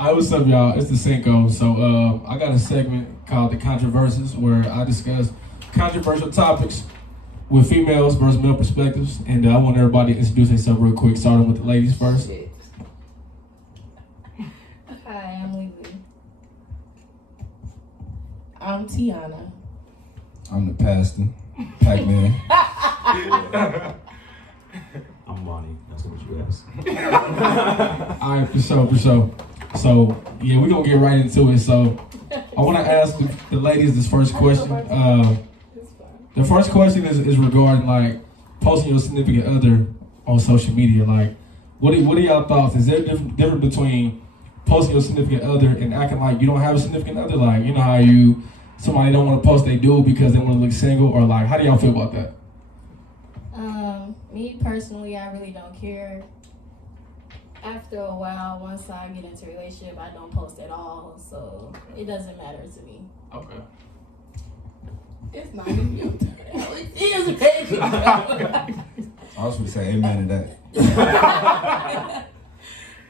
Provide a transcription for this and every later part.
Alright, what's up, y'all? It's the Cinco. So, I got a segment called the ControVerzuz where I discuss controversial topics with females versus male perspectives, and I want everybody to introduce themselves real quick, starting with the ladies first. Hi, I'm Lily. I'm Tiana. I'm the pastor, Pac-Man. I'm Lonnie. That's what you asked. Alright, for sure. So, yeah, we're gonna get right into it. So, I want to ask the ladies this first question. The first question is regarding, like, posting your significant other on social media. Like, what are y'all thoughts? Is there a difference between posting your significant other and acting like you don't have a significant other? Like, you know how somebody don't want to post they do because they want to look single, or like, how do y'all feel about that? Me personally, I really don't care. After a while, once I get into a relationship, I don't post at all, so it doesn't matter to me. Okay. It's not even your turn. It is baby. I was going to say amen to that.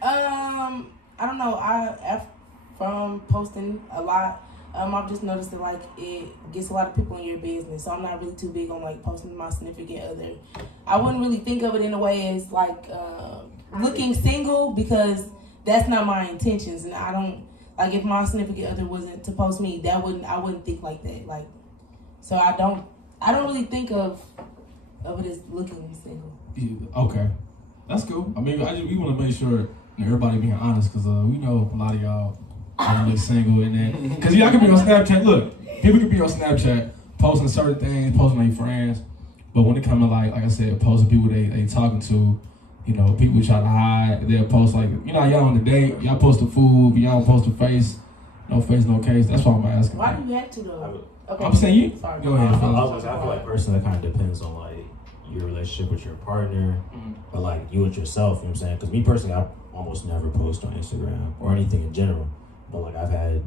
I don't know. From posting a lot, I've just noticed that like it gets a lot of people in your business. So I'm not really too big on like posting my significant other. I wouldn't really think of it in a way as like looking single, because that's not my intentions, and I don't like if my significant other wasn't to post me, I wouldn't think like that. Like, so I don't really think of it as looking single. Yeah, okay, that's cool. I mean, we want to make sure everybody being honest, because we know a lot of y'all are look single and then because y'all can be on Snapchat. Look, people can be on Snapchat posting certain things, posting their friends, but when it comes to like I said, posting people they talking to, you know, people try to hide. They'll post like, you know, y'all on the date, y'all post the food, but y'all don't post the face, no case. That's why I'm asking. Why do you have to though? Okay. I'm saying you. Sorry. Go ahead. I feel like personally, it kind of depends on like your relationship with your partner, or like you with yourself. You know what I'm saying? Because me personally, I almost never post on Instagram or anything in general. But like I've had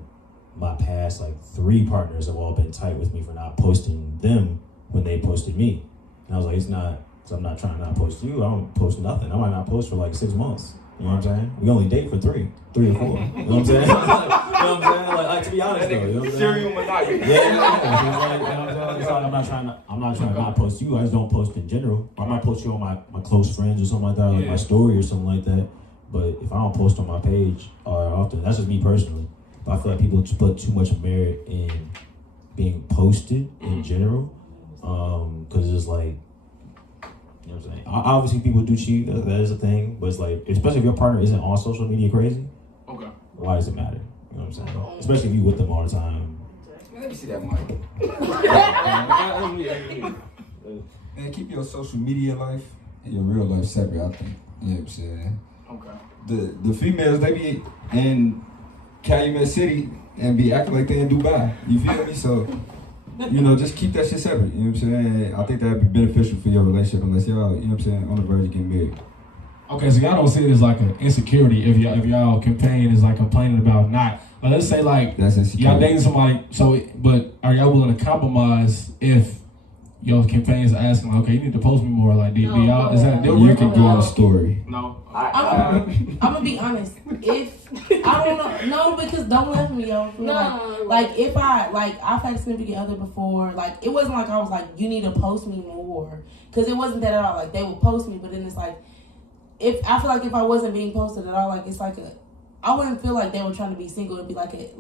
my past like 3 partners have all been tight with me for not posting them when they posted me, and I was like, it's not. So I'm not trying to not post you. I don't post nothing. I might not post for like 6 months. You know what I'm saying? We only date for 3 or 4. You know what I'm saying? You know what I'm saying? Like to be honest though, you know what I'm saying? Serial monogamy. I'm not trying to not post you. I just don't post in general. I might post you on my close friends or something like that, like my story or something like that. But if I don't post on my page often, that's just me personally. But I feel like people just put too much merit in being posted in general, because it's like, you know what I'm saying? Obviously, people do cheat. That is a thing. But it's like, especially if your partner isn't on social media crazy. Okay. Why does it matter? You know what I'm saying? Especially if you with them all the time. Let me see that mic. Man, keep your social media life and your real life separate, I think. You know what I'm saying? Okay. The females, they be in Calumet City and be acting like they in Dubai. You feel me? So, you know, just keep that shit separate. You know what I'm saying? I think that'd be beneficial for your relationship unless y'all, you know what I'm saying, on the verge of getting married. Okay, so y'all don't see it as like an insecurity if y'all companion is like complaining about not. Like, let's say like y'all dating somebody, but are y'all willing to compromise if your companions are asking like, okay, you need to post me more? Like, do y'all, is that a deal? You can go on a story. No. I'm gonna be honest. If I don't know, no, because don't laugh at me, yo. No. Like if I've had a significant other before. Like it wasn't like I was like, you need to post me more, because it wasn't that at all. Like they would post me, but then it's like, if I feel like if I wasn't being posted at all, like it's like I wouldn't feel like they were trying to be single. It'd be like a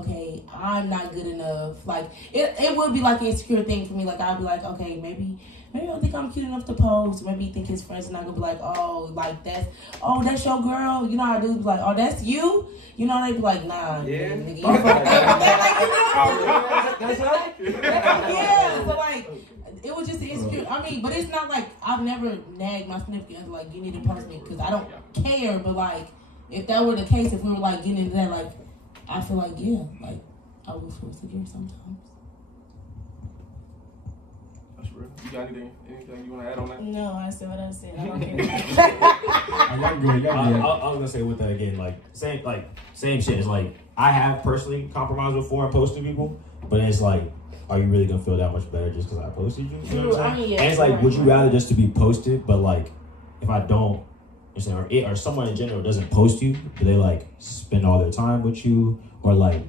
okay, I'm not good enough. Like it would be like an insecure thing for me. Like I'd be like, okay, maybe I don't think I'm cute enough to post. Maybe you think his friends are not gonna be like, that's your girl. You know how dudes be like, oh, that's you. You know, they be like, nah. Yeah. Nigga, you fucked up. They're like, you know. That's right. Yeah. So like, it was just insecure. I mean, but it's not like I've never nagged my significant other like, you need to post me, because I don't care. But like, if that were the case, if we were like getting into that, like, I feel like like I would feel insecure sometimes. That's real. You got anything you want to add on that? No, I said what I said. I don't care. I was gonna say with that again, like same shit. It's like I have personally compromised before and posted people, but it's like, are you really gonna feel that much better just because I posted you? You know what I'm saying? And it's like, would you rather just to be posted, but like if I don't or someone in general doesn't post you, do they like spend all their time with you, or like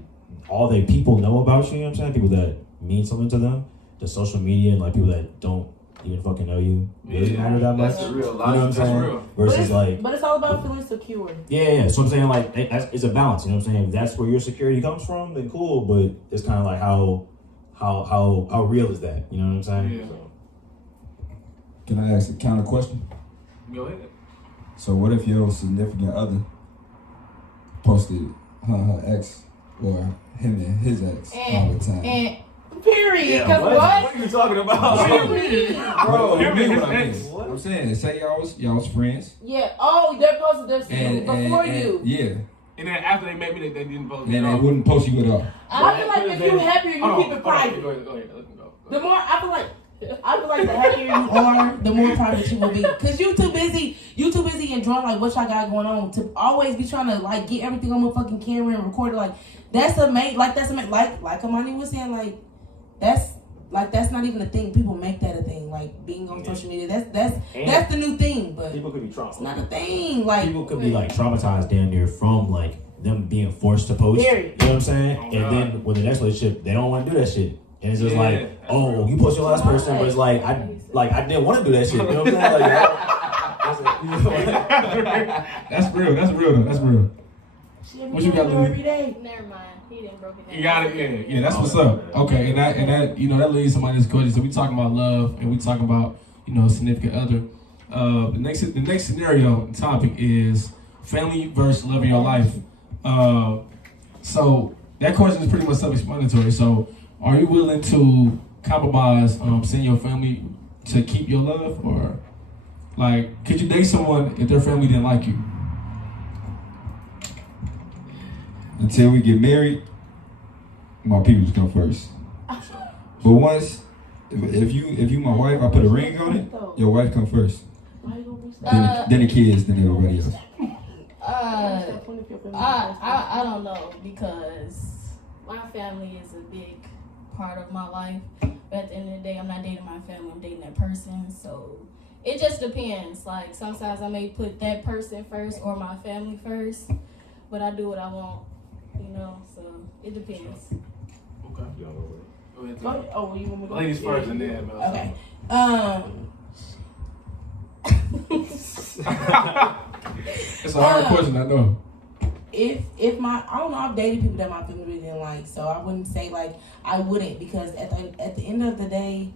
all they people know about you? You know what I'm saying? People that mean something to them, the social media, and like people that don't even fucking know you, really matter that much. That's the real You know what I'm saying? Versus but it's all about feeling secure. Yeah. So I'm saying like it's a balance. You know what I'm saying? If that's where your security comes from, then cool. But it's kind of like how real is that? You know what I'm saying? Yeah. So. Can I ask a counter question? Go ahead. So what if your significant other posted her ex or him and his ex all the time? And Period. Cause what? What are you talking about? Bro, him you and know his what I mean. ex. I'm saying, say y'all was friends. Yeah. Oh, they posted their And, before and, you. yeah. And then after they met me, they didn't post And me. they wouldn't post you at all. I feel like if you're happier, you keep it private. Go ahead. Let me go. The more I feel like the happier you are, the more private you will be. Cause you too busy enjoying like what y'all got going on to always be trying to like get everything on the fucking camera and record it. Like that's Amani was saying, like that's not even a thing. People make that a thing. Like being on social media, that's the new thing. But People could be traumatized. it's not a thing. Like People could be like traumatized down there from like them being forced to post. Period. You know what I'm saying? Oh, and God. then with the next relationship, they don't want to do that shit. And it's just Yeah, like, that's oh, real. you post your last person, but it's like I didn't want to do that shit. You know what I'm saying? That's real. That's real though. That's real. What you got, Lily? every day. never mind. He didn't broke it down. You got it. Yeah. Yeah, that's what's up. Okay, and that that leads somebody this question. So we talking about love, and we talking about significant other. The next scenario and topic is family versus love of your life. So that question is pretty much self-explanatory. So, are you willing to compromise, seeing your family to keep your love, or like could you date someone if their family didn't like you? Until we get married, my peoples come first. But once, if you my wife, I put a ring on it. Your wife come first. Then the kids, then everybody else. I don't know, because my family is a big part of my life. But at the end of the day, I'm not dating my family, I'm dating that person. So it just depends. Like sometimes I may put that person first or my family first, but I do what I want, so it depends. Okay. Go ahead. Oh, you want me to go? Ladies first and then. Okay. It's a hard question, I know. If I don't know, I've dated people that my family really didn't like, so I wouldn't say like I wouldn't, because at the end of the day,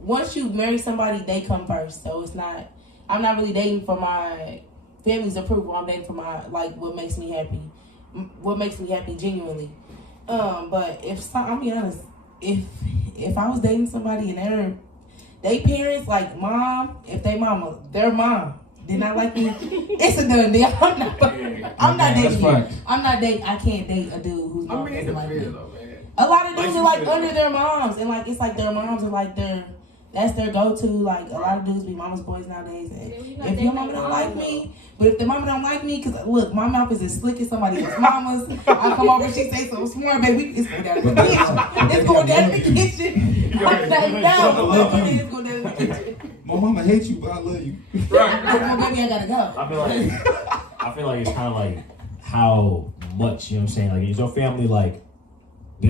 once you marry somebody, they come first. So I'm not really dating for my family's approval. I'm dating for my what makes me happy genuinely. But I'll be honest, if I was dating somebody and they parents like mom, if their mom did not like me, it's a done deal. I'm not dating you. I'm not dating. I can't date a dude who's mom doesn't like me. A lot of dudes are like under their moms, and like it's like their moms are like that's their go-to. Like a lot of dudes be mama's boys nowadays. And if your mama don't like me, but if the mama don't like me, because look, my mouth is as slick as somebody else's mama's. I come over, she say something smart, baby. It's going down in the kitchen. It's going down in the kitchen. I'm like, no, it's going down in the kitchen. My mama hates you, but I love you. Well, baby, I gotta go. I feel like it's kind of like how much, you know what I'm saying? Like, is your family like,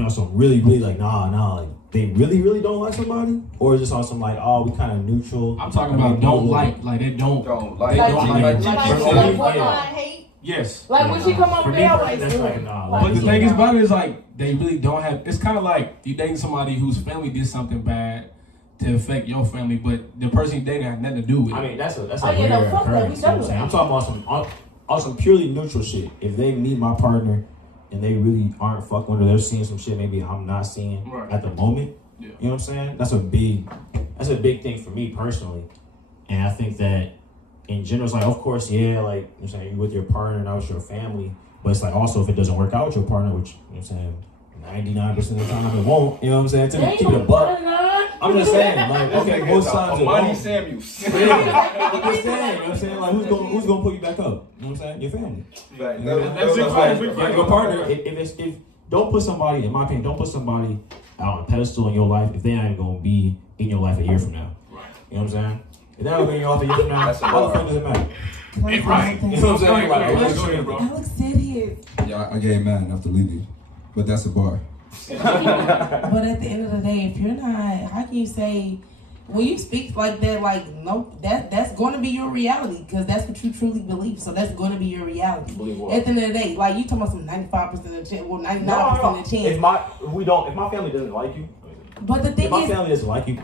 some really, really like, nah, like, they really, really don't like somebody? Or is it on some like, oh, we kind of neutral? I'm talking about don't like they don't. Don't They like. don't Like what Yeah. I hate. Yes. Like when she come over, For me they personally, always that's do like, it. nah, But the like, thing is about it is like they really don't have. It's kind of like you dating somebody whose family did something bad to affect your family, but the person you dating had nothing to do with it. I mean, that's a Oh, yeah, no, rare fuck that. We occurrence. You know what I'm done saying? I'm with talking about on some purely neutral shit. If they meet my partner and they really aren't fucking with her, they're seeing some shit maybe I'm not seeing at the moment. Yeah. You know what I'm saying? That's a big thing for me personally. And I think that in general, it's like, of course, yeah, like you're saying, you're with your partner, not with your family. But it's like also if it doesn't work out with your partner, which you know what I'm saying, 99% of the time it won't. You know what I'm saying? To keep it a buck. I'm just saying, like, okay, most times it Money won't. Samuels. Yeah, I'm just saying, you know what I'm saying? Like, who's gonna put you back up? You know what I'm saying? Your family. That's Your partner, if don't put somebody, in my opinion, don't put somebody out on a pedestal in your life if they're not even gonna be in your life a year from now. Right. You know what I'm saying? If they're not gonna be in your life a year from now, That's a how the bar. fuck does it matter? I Right. You know what I'm saying? Like, let's go ahead, bro. Alex said here. Yeah, I gave mad enough to leave you, but that's a bar. But at the end of the day, if you're not, how can you say when you speak like that? Like, no, that's going to be your reality because that's what you truly believe. So that's going to be your reality. Believe what? At the end of the day, like you talking about some 95% of the chance, well, 99% of the chance. If my family doesn't like you, But the thing If my is, family doesn't like you,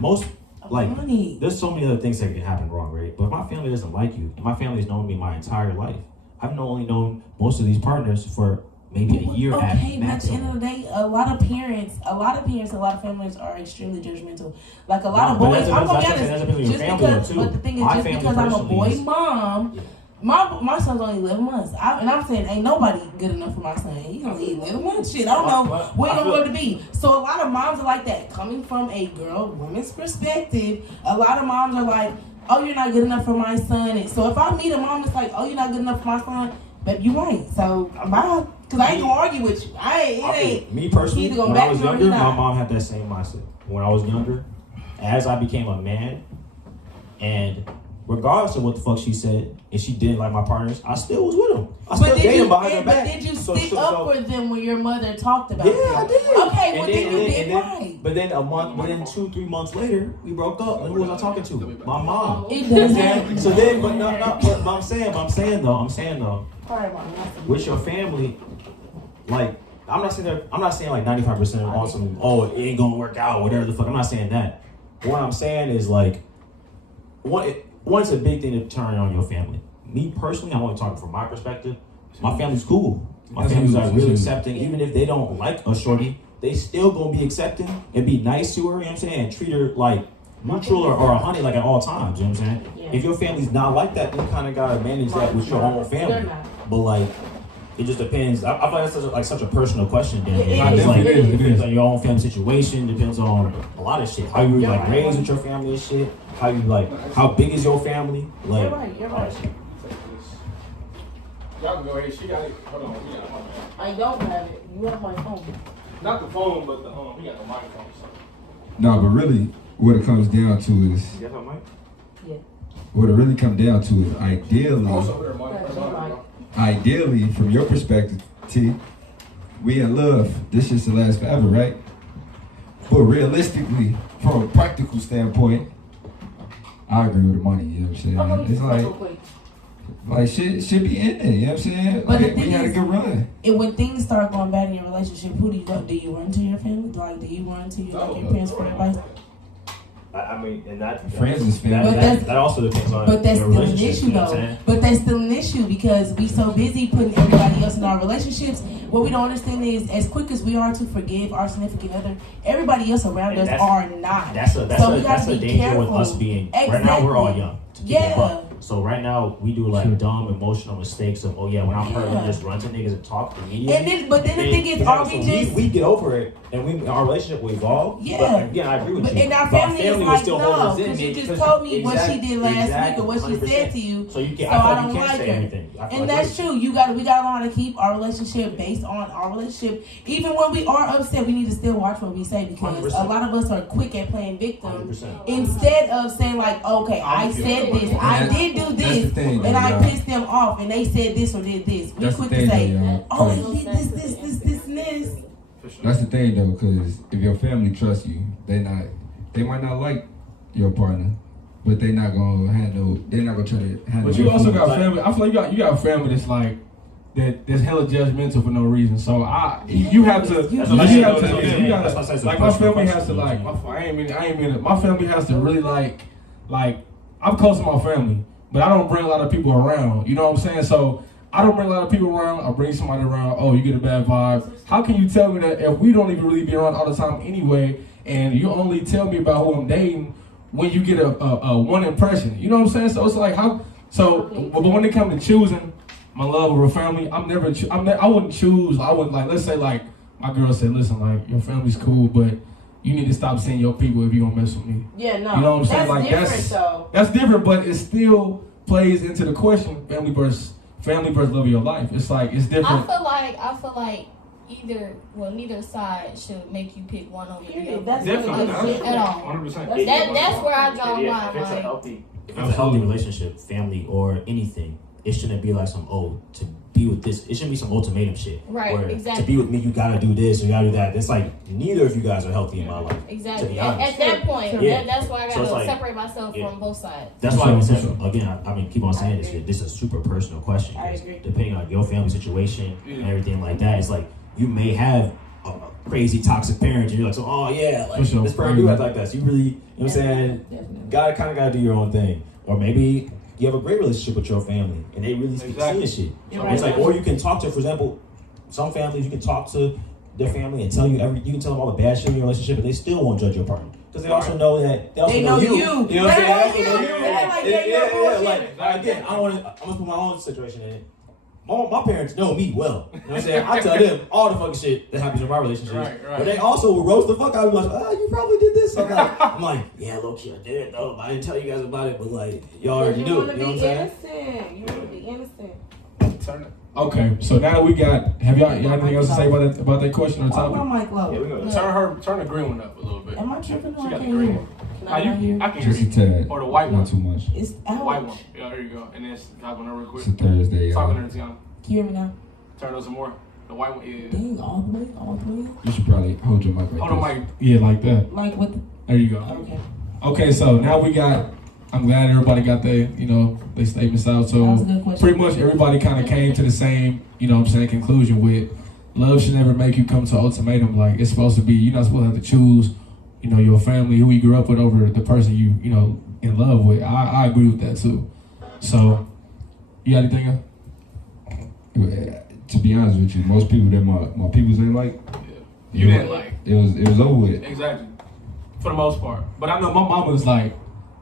money. there's so many other things that can happen wrong, right? But if my family doesn't like you, and my family has known me my entire life. I've only known most of these partners for maybe a year at Okay, but at the end maximum. of the day, a lot of parents, a lot of families are extremely judgmental. Like a lot of boys, I'm gonna be honest, just because. But the thing is, just because I'm a boy mom, my son's only 11 months, and I'm saying ain't nobody good enough for my son. He's only 11 months. Shit, I don't know where he's going to be. So a lot of moms are like that. Coming from a woman's perspective, a lot of moms are like, oh, you're not good enough for my son. And so if I meet a mom that's like, oh, you're not good enough for my son, babe, you right. So bye. Because I ain't gonna argue with you. Me personally, either gonna when I back was me or younger, you my not. mom had that same mindset. When I was younger, as I became a man, and regardless of what the fuck she said, and she didn't like my partners, I still was with them. I still dated them behind her back. But did you So- stick so- up so- for them when your mother talked about Yeah, them? I did. Okay, well then you did right. But then but then 2-3 months later, we broke up. And who was I talking to? My mom. It You know what I'm doesn't saying? happen. So then, but I'm saying though, Sorry, Mom. with your family, like I'm not saying like 95% on some, oh, it ain't gonna work out, whatever the fuck. I'm not saying that. What I'm saying is like, one's a big thing to turn on your family. Me personally, I'm only talking from my perspective. My family's cool. My family's like really accepting, even if they don't like a shorty, they still gonna be accepting and be nice to her. You know what I'm saying? And treat her like neutral or a honey like at all times. You know what I'm saying? Yeah. If your family's not like that, then you kind of gotta manage that with your own family. They're not. But like, it just depends. I feel like that's such a personal question. Then It it's is. like, It is. depends on your own family situation. Depends on a lot of shit. How you like raised with your family and shit. How you like? How big is your family? Like, You're right. You're right. Y'all can go ahead. She got it. Hold on. We got my bad. I don't have it. You have my phone. Not the phone, but the we got the microphone. So. No, but really, what it comes down to is, You got my mic? Yeah. what it really comes down to is Also, there, Mike. ideally, from your perspective, T, we in love. This shit's to last forever, right? But realistically, from a practical standpoint, I agree with the money. You know what I'm saying? It's like shit be in there. You know what I'm saying? But the Like, we thing had a is- good run. And when things start going bad in your relationship, who do you go? Do you run to your family? Like, do you run to your parents for advice? I mean, and that Friends is family. But that's- that also depends on But that's your still an relationship, issue you know what I'm though. saying? But that's still an issue because we so busy putting everybody else in our relationships. What we don't understand is as quick as we are to forgive our significant other, everybody else around And us are not. That's So a we gotta be danger with careful. us being. Right now, we're all Exactly. young. To keep it Yeah. buck. So right now, we do like dumb emotional mistakes of, oh yeah, when I'm hurt, let me Yeah. just run to niggas and talk immediately. And then, but then the thing is, are we just? we get over it and our relationship will evolve. Yeah. But again, I agree with But you. and our But family is will like, still no, hold because you resentment just told me what she did last exactly, week or what she 100%. said to you. So you can, So I feel I like don't you can't like say her. anything. I feel And like that's true. We gotta learn how to keep our relationship based on our relationship. Even when we are upset, we need to still watch what we say because 100%. a lot of us are quick at playing victim 100%. instead of saying like, okay, I said this, I did do That's this, the thing, and I y'all. pissed them off, and they said this or did this. We That's the quick to thing, say, though, y'all. oh, he did this, and this. That's the thing though, because if your family trusts you, they might not like your partner, but they're not gonna try to handle. But you your also feelings. got family. I feel like you got a family that's like that's hella judgmental for no reason. So you have to. That's You what I said, have to. that's what I'm You saying. gotta. That's why I said it's a Like my personal family has question. to like. I ain't mean it. My family has to really like. I'm close to my family, but I don't bring a lot of people around. You know what I'm saying? So I don't bring a lot of people around. I bring somebody around. Oh, you get a bad vibe. How can you tell me that if we don't even really be around all the time anyway, and you only tell me about who I'm dating when you get a one impression? You know what I'm saying? So it's like how. So, but when it comes to choosing my love over family, I wouldn't choose. I wouldn't like. Let's say like my girl said, listen, like your family's cool, but you need to stop seeing your people if you gonna mess with me. Yeah, no. You know what I'm saying? That's Like different, though. that's different, but it still plays into the question: family versus love of your life. It's like it's different. I feel like neither side should make you pick one over the Period. other. That's Definitely. what At all. 100%. That's where I draw Yeah, my if it's a line. healthy. If it's a healthy relationship, family or anything, it shouldn't be like some, to be with this, it shouldn't be some ultimatum shit. Right, where exactly. To be with me, you gotta do this, you gotta do that. It's like, neither of you guys are healthy in my life. Exactly. To be honest. At that point, Yeah. that's why I So gotta it's like- separate myself yeah. from both sides. That's why I For said, sure. again, I mean, keep on saying this agree. shit. This is a super personal question. I 'cause agree. Depending on your family situation and Yeah. everything like that, it's like, you may have a crazy toxic parent, and you're like, so, oh yeah, like, For sure. this parent do act like that. So you really, you know what I'm saying? Definitely. Gotta do your own thing. Or maybe you have a great relationship with your family and they really speak Exactly. shit. You're It's right. like, or you can talk to, for example, some families you can talk to their family and tell you you can tell them all the bad shit in your relationship, and they still won't judge your partner because they also know that They know you. You know what I'm saying? They also know you. They're like, Yeah, you're bullshit. like again, I'm gonna put my own situation in it. My parents know me well. You know what I'm saying? I tell them all the fucking shit that happens in my relationships. Right. But they also will roast the fuck out of me. Like, you probably did this. I'm like, yeah, low key, I did though. I didn't tell you guys about it, but like, y'all already You knew. want You to know what be I'm saying? innocent. You want to be innocent. Turn it. Okay, so now that we got, have y'all anything else to say about that question or Why topic? my mic Yeah, we low? gonna Turn the green one up a little bit. Am I tripping or She I got can't the green hear? one. Can Now I not hear? I can Just a hear you. tad. Or the white one. Not too much. It's The out. white one. Yeah, there you go. And then talk on her real quick. It's a Thursday, Talking y'all. to her, Tiana. Can you hear me now? Turn those some more. The white one. Yeah. Dang, all the way. You should probably hold your mic like Hold on, this. Mike. Yeah, like that. Like with There you go. okay. Okay, so now we got, I'm glad everybody got their, their statements out. That was a So good question. pretty much everybody kind of came to the same, conclusion with love should never make you come to ultimatum. Like, it's supposed to be, you're not supposed to have to choose, your family, who you grew up with over the person you in love with. I agree with that too. So, you got anything else? To be honest with you, most people that my peoples ain't like, You didn't like. it was over with. Exactly. For the most part. But I know my mama's like,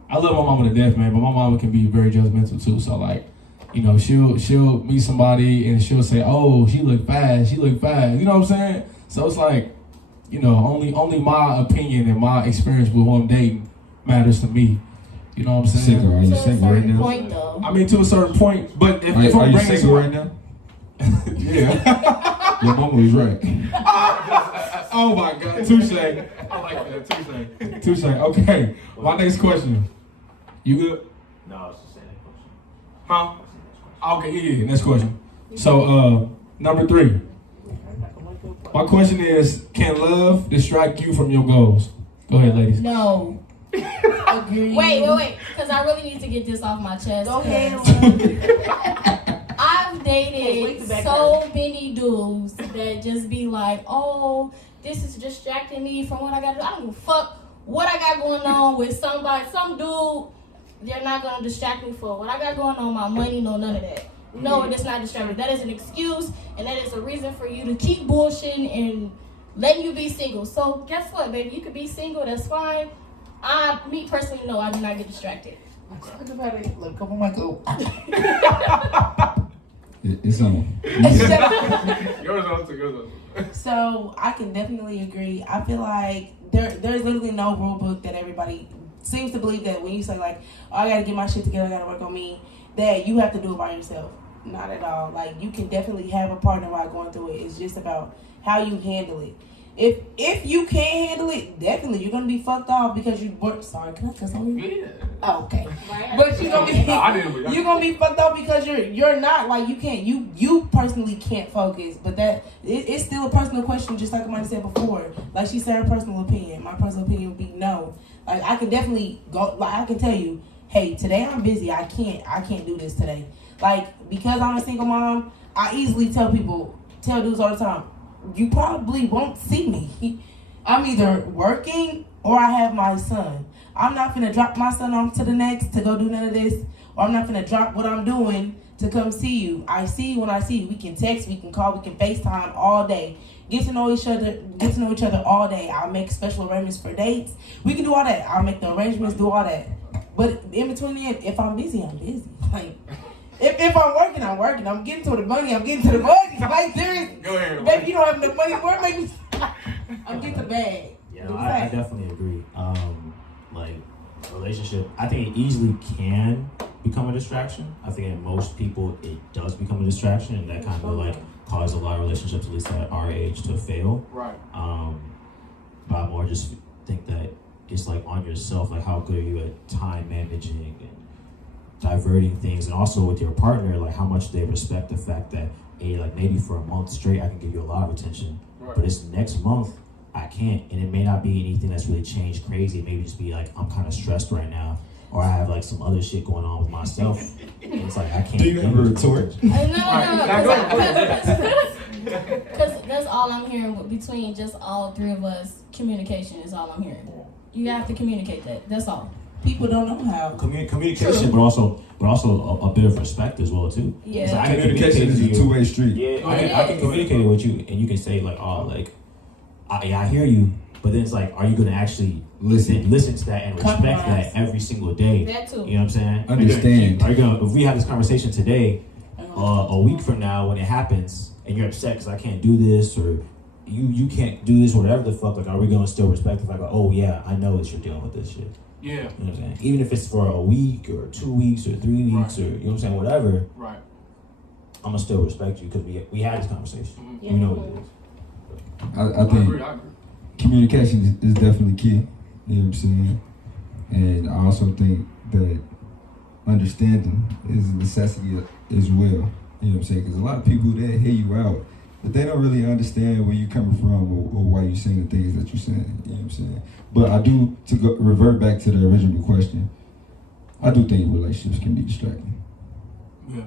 I love my mama to death, man, but my mama can be very judgmental too. So like, she'll meet somebody and she'll say, oh, she look fast. You know what I'm saying? So it's like, only my opinion and my experience with who I'm dating matters to me. You know what I'm saying? Cinco, are you To a single right certain now? point, though. I mean, to a certain point, but if Are I'm you bringing single someone, right now? yeah. Your mama was right. Oh my God, touche, I like that. touche. Okay, my next question. You good? No, I was just saying that question. Huh? Okay, yeah. Next question. So, number 3. My question is, can love distract you from your goals? Go ahead, ladies. No. Agree. Wait. Because I really need to get this off my chest. Go ahead. 'cause I've Wait dated the back so many dudes that just be like, oh, this is distracting me from what I got to do. I don't give a fuck what I got going on with somebody. Some dude, they're not going to distract me for what I got going on, my money, no, none of that. No, it's not distracting. That is an excuse, and that is a reason for you to keep bullshitting and letting you be single. So guess what, baby? You could be single. That's fine. Me personally, no, I do not get distracted. Talk about it. Look, come on, Michael. It's on. Yours also. So I can definitely agree. I feel like there's literally no rule book that everybody seems to believe that when you say like, oh, I gotta get my shit together, I gotta work on me, that you have to do it by yourself. Not at all. Like, you can definitely have a partner while going through it. It's just about how you handle it. If you can't handle it, definitely you're gonna be fucked off because you work. Sorry, can I cuss on you? Yeah. Oh, okay. But you're gonna be No, I didn't, but- you're gonna be fucked up because you're not like you personally can't focus. But it's still a personal question, just like Amanda said before. Like she said, her personal opinion. My personal opinion would be no. Like I can definitely go. Like I can tell you, hey, today I'm busy. I can't do this today. Like because I'm a single mom, I easily tell dudes all the time, you probably won't see me. I'm either working or I have my son. I'm not finna drop my son off to the next to go do none of this, or I'm not finna drop what I'm doing to come see you. I see you when I see you. We can text, we can call, we can FaceTime all day. Get to know each other all day. I'll make special arrangements for dates. We can do all that. I'll make the arrangements, do all that. But in between that, if I'm busy, I'm busy. Like if I'm working, I'm working. I'm getting to the money, I'm getting to the money. Like serious. Go ahead. Baby, you don't have enough money. Where make me I'm getting to the bag. Yeah, no, I definitely agree. Like relationship, I think it easily can become a distraction. I think in most people it does become a distraction, and that kind of like causes a lot of relationships, at least at our age, to fail. Right. But I more just think that it's like on yourself, like how good are you at time managing and diverting things, and also with your partner, like how much they respect the fact that, hey, like maybe for a month straight I can give you a lot of attention, Right. but this next month I can't, and it may not be anything that's really changed crazy. It may just be like I'm kind of stressed right now, or I have like some other shit going on with myself. And it's like I can't. Do you ever retort? Because that's all I'm hearing between just all three of us. Communication is all I'm hearing. You have to communicate that. That's all. People don't know how. Communication, but also a bit of respect as well too. Yeah. So I can Communication is communicate a to you. two-way street. Yeah, I can communicate with you, and you can say like, oh, like, I hear you, but then it's like, are you gonna actually listen to that and respect that every single day? That too. You know what I'm saying? Understand. Are you gonna, if we have this conversation today, a week from now when it happens, and you're upset because I can't do this, or you can't do this, or whatever the fuck, like, are we gonna still respect the fact like, oh yeah, I know that you're dealing with this shit? Yeah. You know what I'm saying? Even if it's for a week or 2 weeks or 3 weeks, or you know what I'm saying, whatever. Right. I'm gonna still respect you because we had this conversation. Mhm. We know what it is. I I think agree. communication is definitely key. You know what I'm saying? And I also think that understanding is a necessity as well. You know what I'm saying? Because a lot of people, they hear you out, but they don't really understand where you're coming from or why you're saying the things that you're saying. You know what I'm saying? But I do, revert back to the original question, I do think relationships can be distracting. Yeah.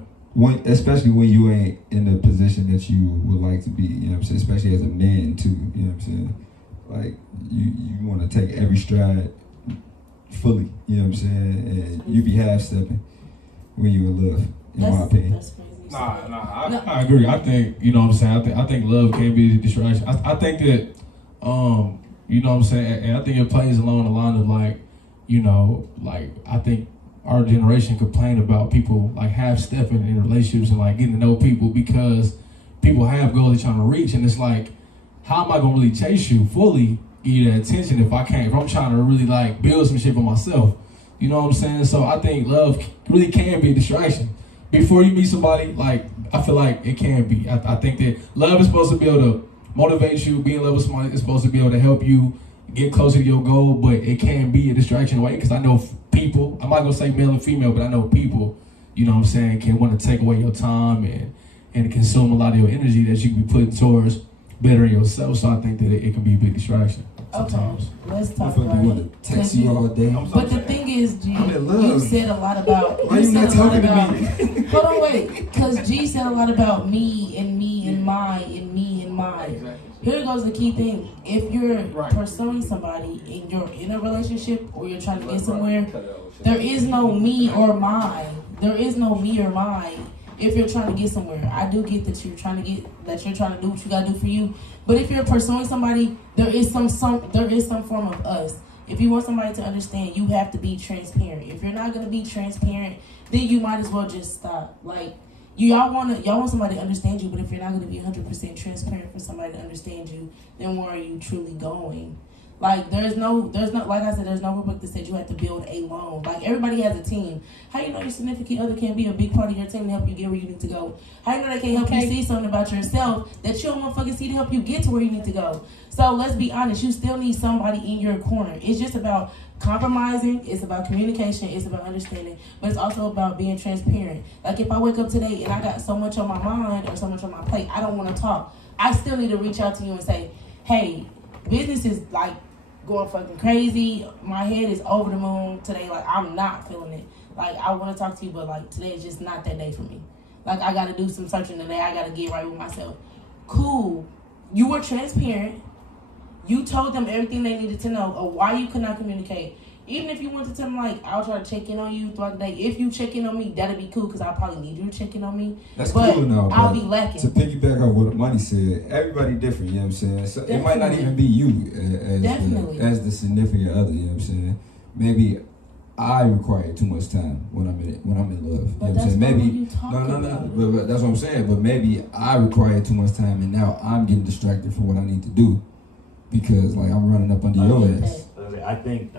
Especially when you ain't in the position that you would like to be, you know what I'm saying? Especially as a man too, you know what I'm saying? Like you want to take every stride fully, you know what I'm saying? And you be half-stepping when you in love, in my opinion. That's crazy. Nah. I agree. I think, you know what I'm saying, I think love can be a distraction. I think that, you know what I'm saying, and I think it plays along the line of like, you know, like I think our generation complain about people like half-stepping in relationships and like getting to know people because people have goals they're trying to reach, and it's like, how am I gonna really chase you fully, give you that attention if I'm trying to really like build some shit for myself? You know what I'm saying? So I think love really can be a distraction. Before you meet somebody, like I feel like it can be. I think that love is supposed to be able to motivate you. Being in love with somebody is supposed to be able to help you get closer to your goal, but it can be a distraction away because I know people, I'm not gonna say male and female, but I know people, you know what I'm saying, can want to take away your time and consume a lot of your energy that you can be putting towards bettering yourself. So I think that it can be a big distraction sometimes. Okay, let's talk Motherfucker about want it. to text you all day. But the thing is, G, I'm in love. you said a lot about. Why you not talking to me? Hold on, wait, because G said a lot about me and me and my and me and my. Exactly. Here goes the key thing. If you're Right. pursuing somebody and you're in a relationship or you're trying to get somewhere, there is no me or mine. There is no me or mine. If you're trying to get somewhere, I do get that you're trying to do what you gotta do for you. But if you're pursuing somebody, there is some form of us. If you want somebody to understand, you have to be transparent. If you're not gonna be transparent, then you might as well just stop. Like y'all want somebody to understand you, but if you're not gonna be 100% transparent for somebody to understand you, then where are you truly going? Like there's no like I said, there's no book that said you have to build alone. Like everybody has a team. How you know your significant other can be a big part of your team to help you get where you need to go? How you know they can help you see something about yourself that you don't motherfucking see to help you get to where you need to go? So let's be honest, you still need somebody in your corner. It's just about compromising, it's about communication, it's about understanding, but it's also about being transparent. Like if I wake up today and I got so much on my mind or so much on my plate, I don't want to talk. I still need to reach out to you and say, hey, business is like going fucking crazy. My head is over the moon today. Like I'm not feeling it. Like I want to talk to you, but like today is just not that day for me. Like I got to do some searching today. I got to get right with myself. Cool. You were transparent. You told them everything they needed to know of why you could not communicate. Even if you want to tell them, like, I'll try to check in on you throughout the day. If you check in on me, that'll be cool because I probably need you to check in on me. That's but cool now, I'll but be lacking. to piggyback on what Money said, everybody different, you know what I'm saying? So it might not even be you as the significant other, you know what I'm saying? Maybe I require too much time when I'm in love. You know what I'm saying? Maybe but that's what I'm saying. But maybe I require too much time and now I'm getting distracted from what I need to do because like I'm running up under your ass. I think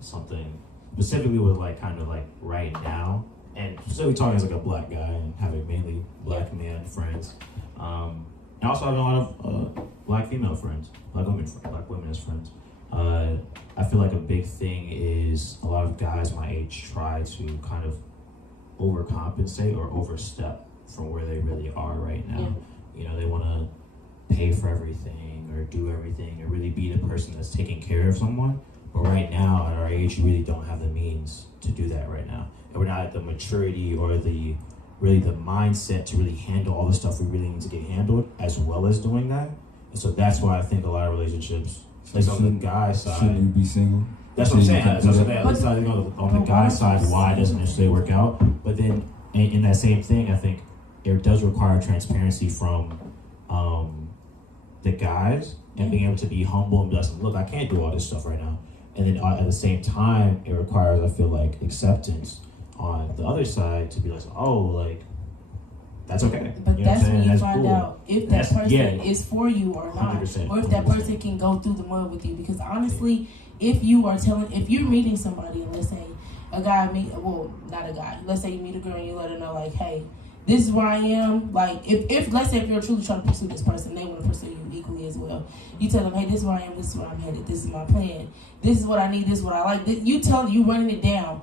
something specifically with like kind of like right now, and specifically talking as like a black guy and having mainly black men friends, and also having a lot of black female friends, black women as friends. I feel like a big thing is a lot of guys my age try to kind of overcompensate or overstep from where they really are right now. Yeah. You know, they want to pay for everything or do everything or really be the person that's taking care of someone. But right now, at our age, you really don't have the means to do that right now. And we're not at the maturity or the mindset to really handle all the stuff we really need to get handled, as well as doing that. And so that's why I think a lot of relationships, like on the guy side, shouldn't you be single? that's what I'm saying. That's what I'm saying. It's not on the guy side why it doesn't necessarily work out. But then in that same thing, I think it does require transparency from the guys and being able to be humble and be like, look, I can't do all this stuff right now. And then at the same time, it requires, I feel like, acceptance on the other side to be like, oh, like, that's okay. But You know that's what I'm when saying? you That's find cool. out if that person is for you or not, 100%, or if that person can go through the mud with you. Because honestly, if you're meeting somebody, and let's say a guy not a guy, let's say you meet a girl and you let her know, like, hey, this is where I am. Like, if let's say if you're truly trying to pursue this person, they want to pursue you equally as well. You tell them, hey, this is where I am, this is where I'm headed, this is my plan, this is what I need, this is what I like. You running it down.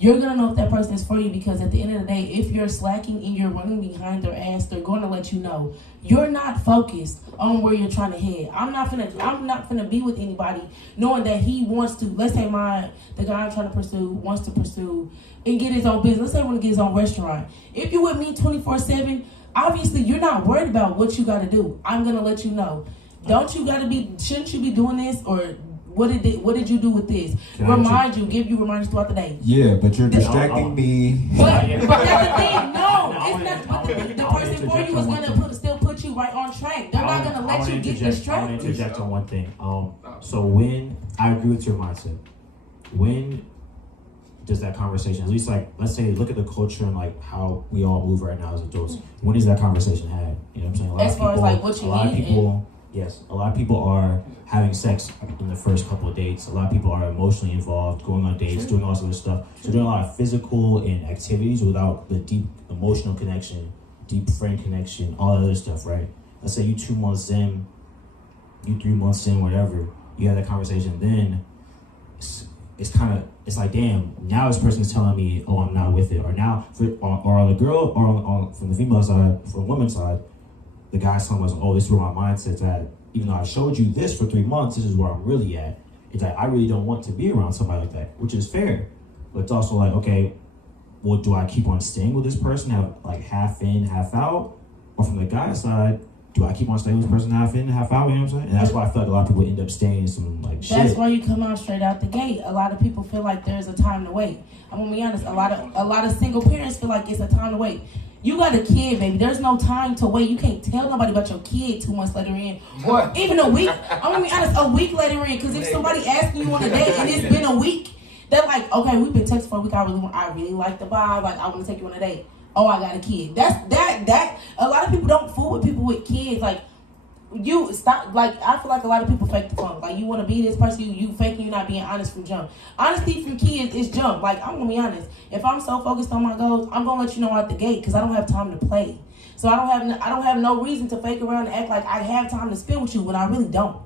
You're going to know if that person is for you, because at the end of the day, if you're slacking and you're running behind their ass, they're going to let you know. You're not focused on where you're trying to head. I'm not finna be with anybody knowing that he wants to, let's say the guy I'm trying to pursue wants to pursue and get his own business. Let's say he want to get his own restaurant. If you with me 24/7, obviously you're not worried about what you got to do. I'm going to let you know. Shouldn't you be doing this, or what did you do with this? Give you reminders throughout the day. Yeah, but you're distracting me. But that's the thing. No, it's not. But the person for you is gonna still put you right on track. They're not gonna let you get distracted. I want to interject on one thing. So when I agree with your mindset, when does that conversation, at least like, let's say, look at the culture and like how we all move right now as adults. When is that conversation had? You know what I'm saying? As far as like what you need. Yes, a lot of people are having sex in the first couple of dates. A lot of people are emotionally involved, going on dates, doing all sorts of stuff. So doing a lot of physical and activities without the deep emotional connection, deep friend connection, all that other stuff, right? Let's say you 2 months in, you 3 months in, whatever, you have that conversation, then it's like, damn, now this person's telling me, oh, I'm not with it. Or now, or on the girl, or from the female side, from the women's side, the guy's telling us, oh, this is where my mindset's at. Even though I showed you this for 3 months, this is where I'm really at. It's like, I really don't want to be around somebody like that, which is fair. But it's also like, okay, well, do I keep on staying with this person, have like half in, half out? Or from the guy's side, do I keep on staying with this person half in, half out? You know what I'm saying? And that's why I feel like a lot of people end up staying in some like shit. That's why you come out straight out the gate. A lot of people feel like there's a time to wait. I'm gonna be honest, a lot of single parents feel like it's a time to wait. You got a kid, baby. There's no time to wait. You can't tell nobody about your kid 2 months later in. Or even a week. I'm going to be honest, a week later in. Because if somebody asking you on a date and it's been a week, they're like, okay, we've been texting for a week. I really like the vibe. Like, I want to take you on a date. Oh, I got a kid. That. A lot of people don't fool with people with kids. Like, you stop. Like, I feel like a lot of people fake the funk. Like, you want to be this person, you faking, you not being honest from jump. Honesty from kids is jump. Like, I'm gonna be honest. If I'm so focused on my goals, I'm gonna let you know out the gate, because I don't have time to play. So I don't have no reason to fake around and act like I have time to spend with you when I really don't.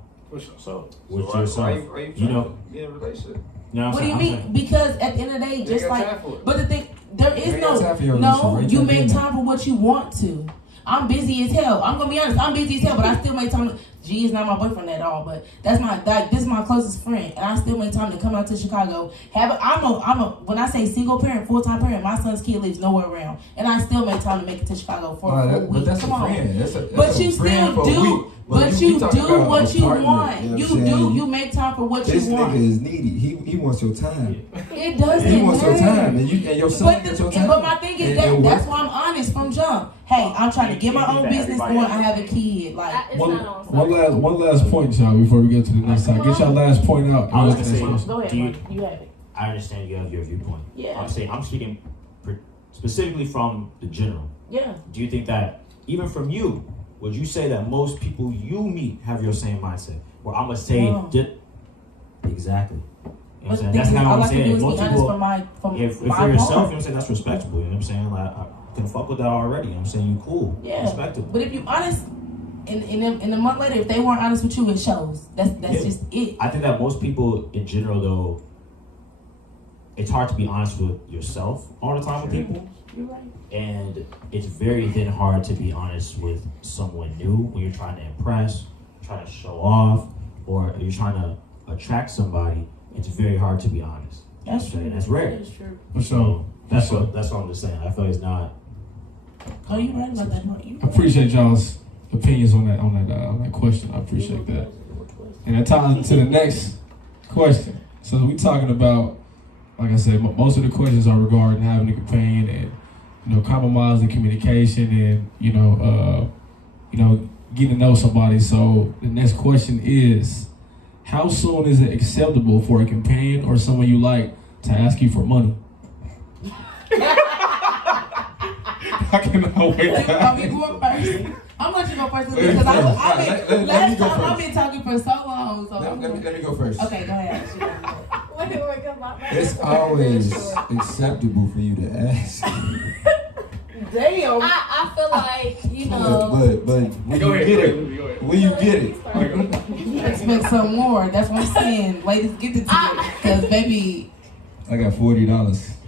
So why you trying to be in a relationship? What do you mean? Because at the end of the day, just like, but the thing, there is you make time for what you want to. I'm busy as hell. I'm gonna be honest. I'm busy as hell, but I still make time. G is not my boyfriend at all, but this is my closest friend, and I still make time to come out to Chicago. When I say single parent, full-time parent, my son's kid lives nowhere around, and I still make time to make it to Chicago for a week. But that's Come a on. friend. But you still do. But you do what you want. You make time for what you want. This nigga is needy. He wants your time. It doesn't. He wants your time, and your son gets your time. But my thing is that's why I'm honest from jump. Hey, I'm trying to get my own business going. I have a kid. Like one last point, y'all, before we get to the next side. Get your last point out. I was gonna say, go ahead. You have it. I understand you have your viewpoint. Yeah. I'm speaking specifically from the general. Yeah. Do you think that even from you, would you say that most people you meet have your same mindset? Or I'm gonna say exactly. You know what I'm saying? That's how I'm saying. Most people, if you're yourself, you know what I'm saying, that's respectable. You know what I'm saying? Like, I can fuck with that already. You know what I'm saying? You cool. Yeah. Respectable. But if you honest, in a month later, if they weren't honest with you, it shows. That's just it. I think that most people in general, though, it's hard to be honest with yourself all the time with people. You're right. And it's very then hard to be honest with someone new when you're trying to impress, trying to show off, or you're trying to attract somebody. It's very hard to be honest. That's true. That's rare. That is true. So that's what I'm just saying. I feel like it's not. Oh, you're right about that point. I appreciate y'all's opinions on that question. I appreciate that. And that ties into the next question. So we talking about, like I said, most of the questions are regarding having a companion and compromising communication and getting to know somebody. So the next question is, how soon is it acceptable for a companion or someone you like to ask you for money? I cannot wait. Let me go first. I'm gonna let you go first because I've been talking for so long. So let me go first. Okay, go ahead. It's always acceptable for you to ask. Damn. I feel like, But when you get it, expect some more. That's what I'm saying. Ladies, get it together. Because, baby, I got $40.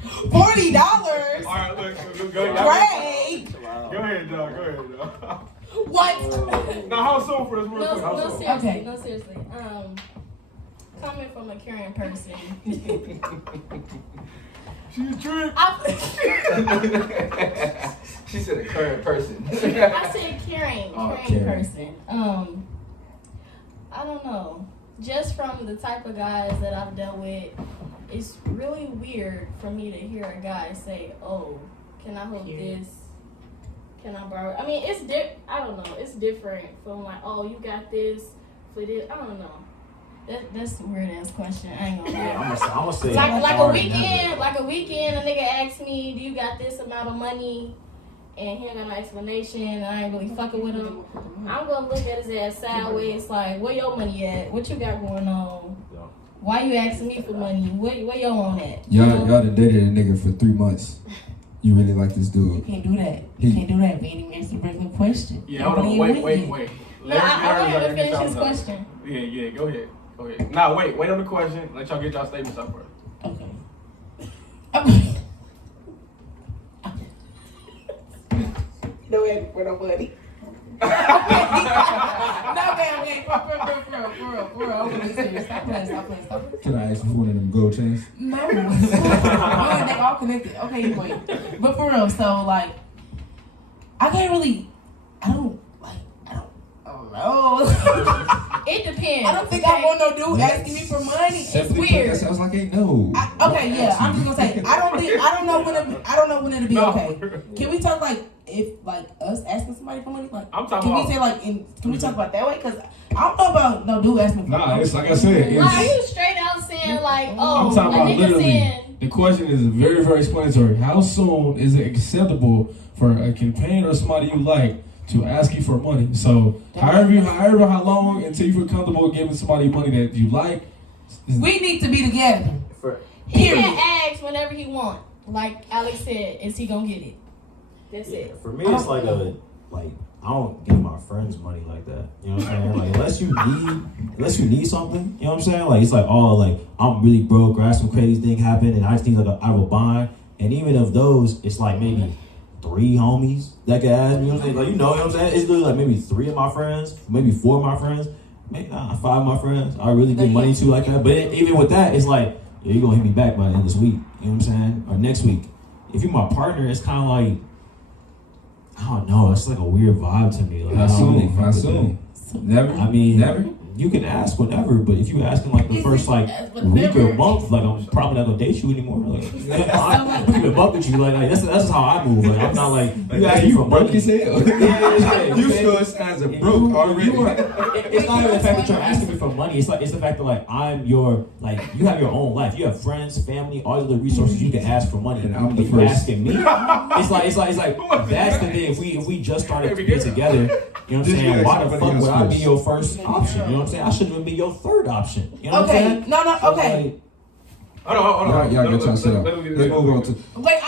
$40? All right, look, go ahead. Great. Go ahead, dog. What? Now, how soon for us? no, seriously, Okay. no, seriously. Coming from a caring person. She's a trick. She said a current person. I said caring person. I don't know. Just from the type of guys that I've dealt with, it's really weird for me to hear a guy say, "Oh, can I hold this? Can I borrow?" I mean, I don't know. It's different from like, "Oh, you got this for this." I don't know. That's a weird ass question. I ain't gonna lie. Yeah, I'm gonna say like a weekend, a nigga asked me, "Do you got this amount of money?" And he ain't got no explanation, and I ain't really fucking with him. I'm gonna look at his ass sideways, like, "Where your money at? What you got going on? Why you asking me for money? Where your on at?" Y'all done dated a nigga for 3 months. You really like this dude. You can't do that. You can't do that. We ain't even answered the regular question. Yeah, hold on. Wait. No, I want him to finish his question. Yeah, go ahead. Nah, wait on the question. Let y'all get y'all statements up first. Okay. No way for no money. No, man, wait, for real. I'm gonna be serious. Stop playing. Can I ask for one of them gold chains? No. Oh, they all connected. Okay, wait. But for real, so like, I don't know. It depends. I don't think I want no dude asking me for money. It's weird. That sounds like a no. Okay, yeah. I'm just gonna say I don't know when it'll be okay. Can we talk like if like us asking somebody for money? Like I'm talking can about. we say like can we talk about that way? Because I don't know about no dude asking for money. Nah, it's like I said. Are you straight out saying like, "Oh, I'm talking a about nigga literally. saying"? The question is very, very explanatory. How soon is it acceptable for a companion or somebody you like to ask you for money? So however how long until you feel comfortable giving somebody money that you like. We need to be together. He can ask whenever he want. Like Alex said, is he gonna get it? That's it. For me, it's like I don't give my friends money like that. You know what I'm saying? Like unless you need something. You know what I'm saying? Like it's like I'm really broke, or I had some crazy thing happen, and I just need like I will buy. And even of those, it's like maybe 3 homies that can ask me. You know what I'm saying? Like you know what I'm saying? It's literally like maybe 3 of my friends, maybe 4 of my friends, maybe 5 of my friends. I really give money to like that. But even with that, it's like you're gonna hit me back by the end of this week. You know what I'm saying? Or next week. If you're my partner, it's kind of like. I don't know. It's like a weird vibe to me. Like, How soon? Never. I mean, never. You can ask whenever, but if you asking like the first like week or month, like I'm probably not gonna date you anymore. Like I'm keeping it buck with you. Like that's just how I move. Like I'm not like you asking for broke money. as hell. You show signs of broke already. It's not even the fact that you're asking me for money. It's the fact that like I'm your you have your own life. You have friends, family, all the other resources you can ask for money. And I'm the if you're first. asking me, it's like that's the thing. If we just started to be together, you know what I'm saying? Why the fuck would I be your first option? You know what I'm saying? I shouldn't even be your third option. You know what I'm saying? No, okay. Hold on. Y'all get y'all set up. Let's move on to. Wait,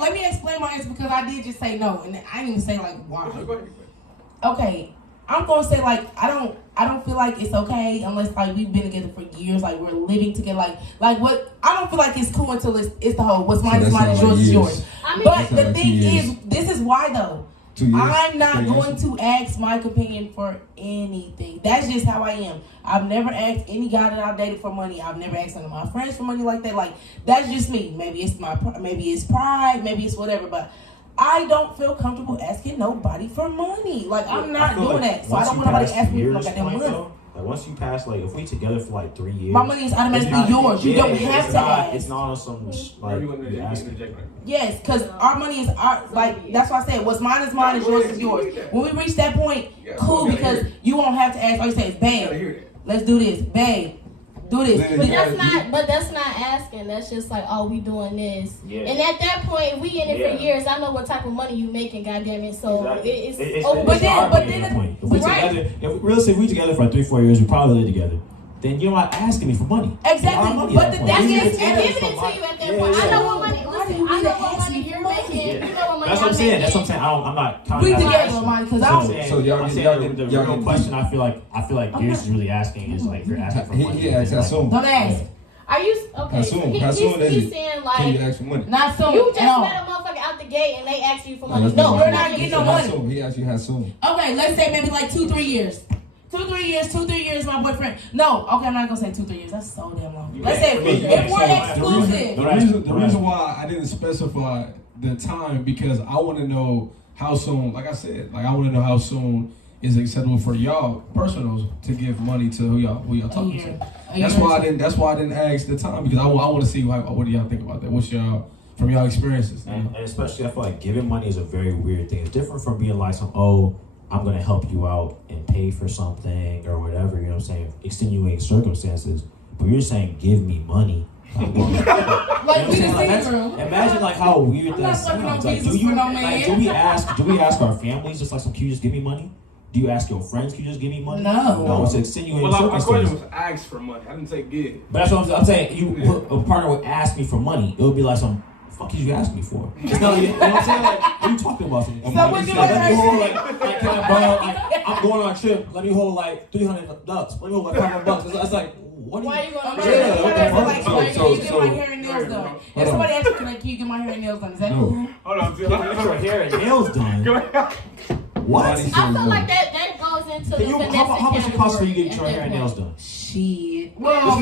let me explain my answer because I did just say no, and I didn't even say like why. Okay, I I'm gonna say like I don't feel like it's okay unless like we've been together for years, like we're living together, like what I don't feel like it's cool until it's the whole what's mine is mine and yours is yours. I mean, But the thing is, this is why though. 2 years. I'm not going to ask Mike's opinion for anything. That's just how I am. I've never asked any guy that I've dated for money. I've never asked any of my friends for money like that. Like that's just me. Maybe it's pride, maybe it's whatever. But I don't feel comfortable asking nobody for money. Like I'm not doing that. So I don't want nobody to ask me for no goddamn money. Like once you pass, like if we together for like 3 years, My money is automatically yours. You don't have to ask. It's not on some like you asking. Yes, because our money is our, like, that's why I said, what's mine is mine and yours is yours. When we reach that point, cool, because you won't have to ask. All you say is, babe, let's do this. Babe, do this. But that's not asking. That's just like, oh, we doing this. Yeah. And at that point, we in it for years. I know what type of money you making, goddamn it. So it's if we together for 3-4 years, we probably live together. Then you're not asking me for money. Exactly. But the thing is, giving it to you at that point. I know what money. Listen, I know what money you're making. You know what money That's what I'm saying. That's what I'm saying. I'm not counting. We together, money, because I don't. So y'all the real question. I feel like Darius is really asking is like you're asking for money. He asked, assume. Don't ask. Are you okay? How soon He's saying like, can you ask for money? Not soon. you just at all. met a motherfucker out the gate and they ask you for money. No, we're not getting no money. He asked you how soon. Okay, let's say maybe like 2-3 years. 2-3 years, my boyfriend. No, okay, I'm not gonna say 2-3 years. That's so damn long. Let's say if we're exclusive. The reason why I didn't specify the time because I want to know how soon. Like I said, like I want to know how soon is it acceptable for y'all personals to give money to who y'all talking to. That's why I didn't ask the time because I want to see what do y'all think about that. What's y'all from y'all experiences? And especially I feel like giving money is a very weird thing. It's different from being like I'm gonna help you out and pay for something or whatever, you know what I'm saying? Extenuating circumstances. But you're saying give me money. Like we imagine like how weird that sounds. Like do we ask our families just like can you just give me money? Do you ask your friends, can you just give me money? No, it's extenuating circumstances. My question was ask for money. I didn't say give. But that's what I'm saying. A partner would ask me for money. It would be like some fuck you ask me for? It's not, you know what I'm saying? Like, what are you talking about? So what you let me hold can I borrow, I'm going on a trip, let me hold like $300. Let me hold like $500. It's like, what why are you going to you get my hair and nails done? If somebody asks you, can you get my hair and nails done? Is that cool? Hold on, your hair and nails done. What? I feel like that goes into the finesse. How much it costs for you to get your hair and nails done? Shit. Well,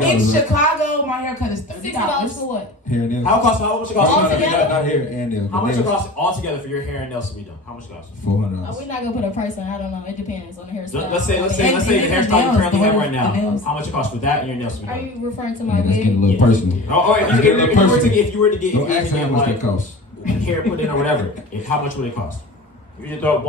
in Chicago, my haircut is $30 for what? Hair and nails. How much it costs? Not hair and nails. How much it costs altogether for your hair and nails to be done? How much it costs? $400. We're not gonna put a price on. I don't know. It depends on the hairstyle. Let's say the hairstyle you currently have right now. How much it costs for that and your nails to be done? Are you referring to my wig? That's getting a little personal. Oh, if you were to get, don't ask how much it costs. Hair put in or whatever, how much would it cost? You just throw am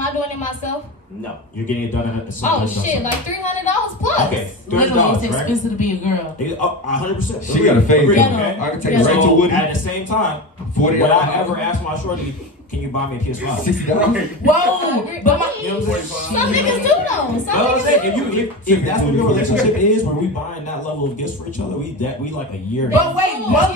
I doing it myself? No, you're getting it done at a Oh shit, like $300 plus. Okay, literally, it's expensive to be a girl. 100%. She got a fade. Okay? I can take it right to Woody. At the same time, would I ever ask my shorty, can you buy me a PS5? $60. Whoa, but some niggas do though. If that's what your relationship is, where we buying that level of gifts for each other, we like a year. But wait, but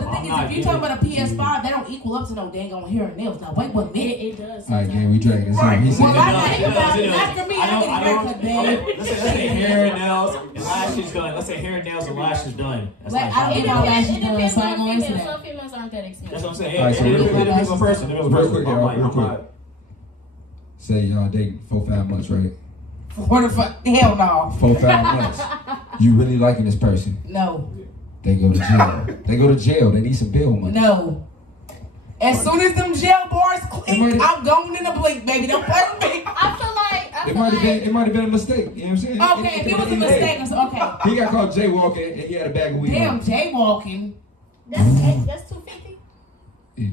the thing is, if you talk about a PS5, that don't equal up to no dang on hair and nails. Now wait 1 minute. It does. All right, gang, we dragging this on. He said, well, after me, I get a haircut, babe. Let's say hair and nails and lashes done. Let's say hair and nails and lashes done. That's like I get my lashes done, so I'm gonna say some females aren't that expensive. That's what I'm saying. All right, so Real quick, y'all. Say y'all dating 4-5 months, right? What the fuck? Hell no. 4-5 months. You really liking this person? No. They go to jail. They need some bail money. No. As soon as them jail bars click, I'm going in a blink, baby. Don't play with me. I feel like it might have been a mistake. You know what I'm saying? Okay, if it was a mistake, okay. He got caught jaywalking and he had a bag of weed. Damn, jaywalking. That's 250. He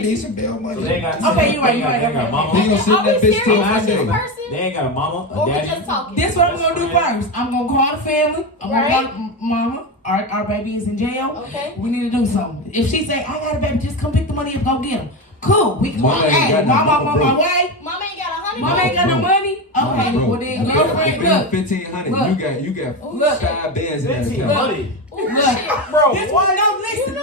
needs some bail money. Okay, you're right. He gonna send that bitch to a Monday. They ain't got a mama, Or a daddy. we just talking. This is what I'm gonna do first. I'm gonna call the family. I'm gonna call mama. Our baby is in jail. Okay. We need to do something. If she say, I got a baby, just come pick the money up, go get him. Cool. We can go. Hey, mama on my way. Mama ain't got $100. Mama ain't got no money. Okay. Well then, girlfriend, look. $1,500. You got 5 bands in that account. Look, bro. This one, no, listen.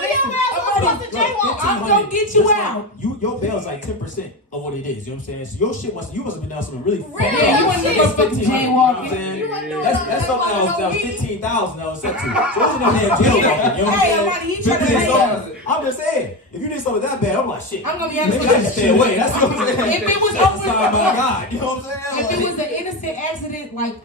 I'm supposed to jaywalk. I'm gonna get you Just out. Like, your bail's like 10% of what it is. You know what I'm saying? So your shit you must have been down something really fucked Really? up. You wasn't It's supposed to 1500, jaywalk. you know what I'm saying? You wasn't doing That's something that was 15,000 that was set to. So it wasn't no damn jaywalking. You know what I'm Hey, saying? everybody, he trying to say So, that. I'm just saying, if you did something that bad, I'm like, shit. I'm gonna be honest Maybe with I you. should stay away. That's what I'm saying. If it was That's over, the sign, my God. You know what I'm saying? if it was an innocent accident, like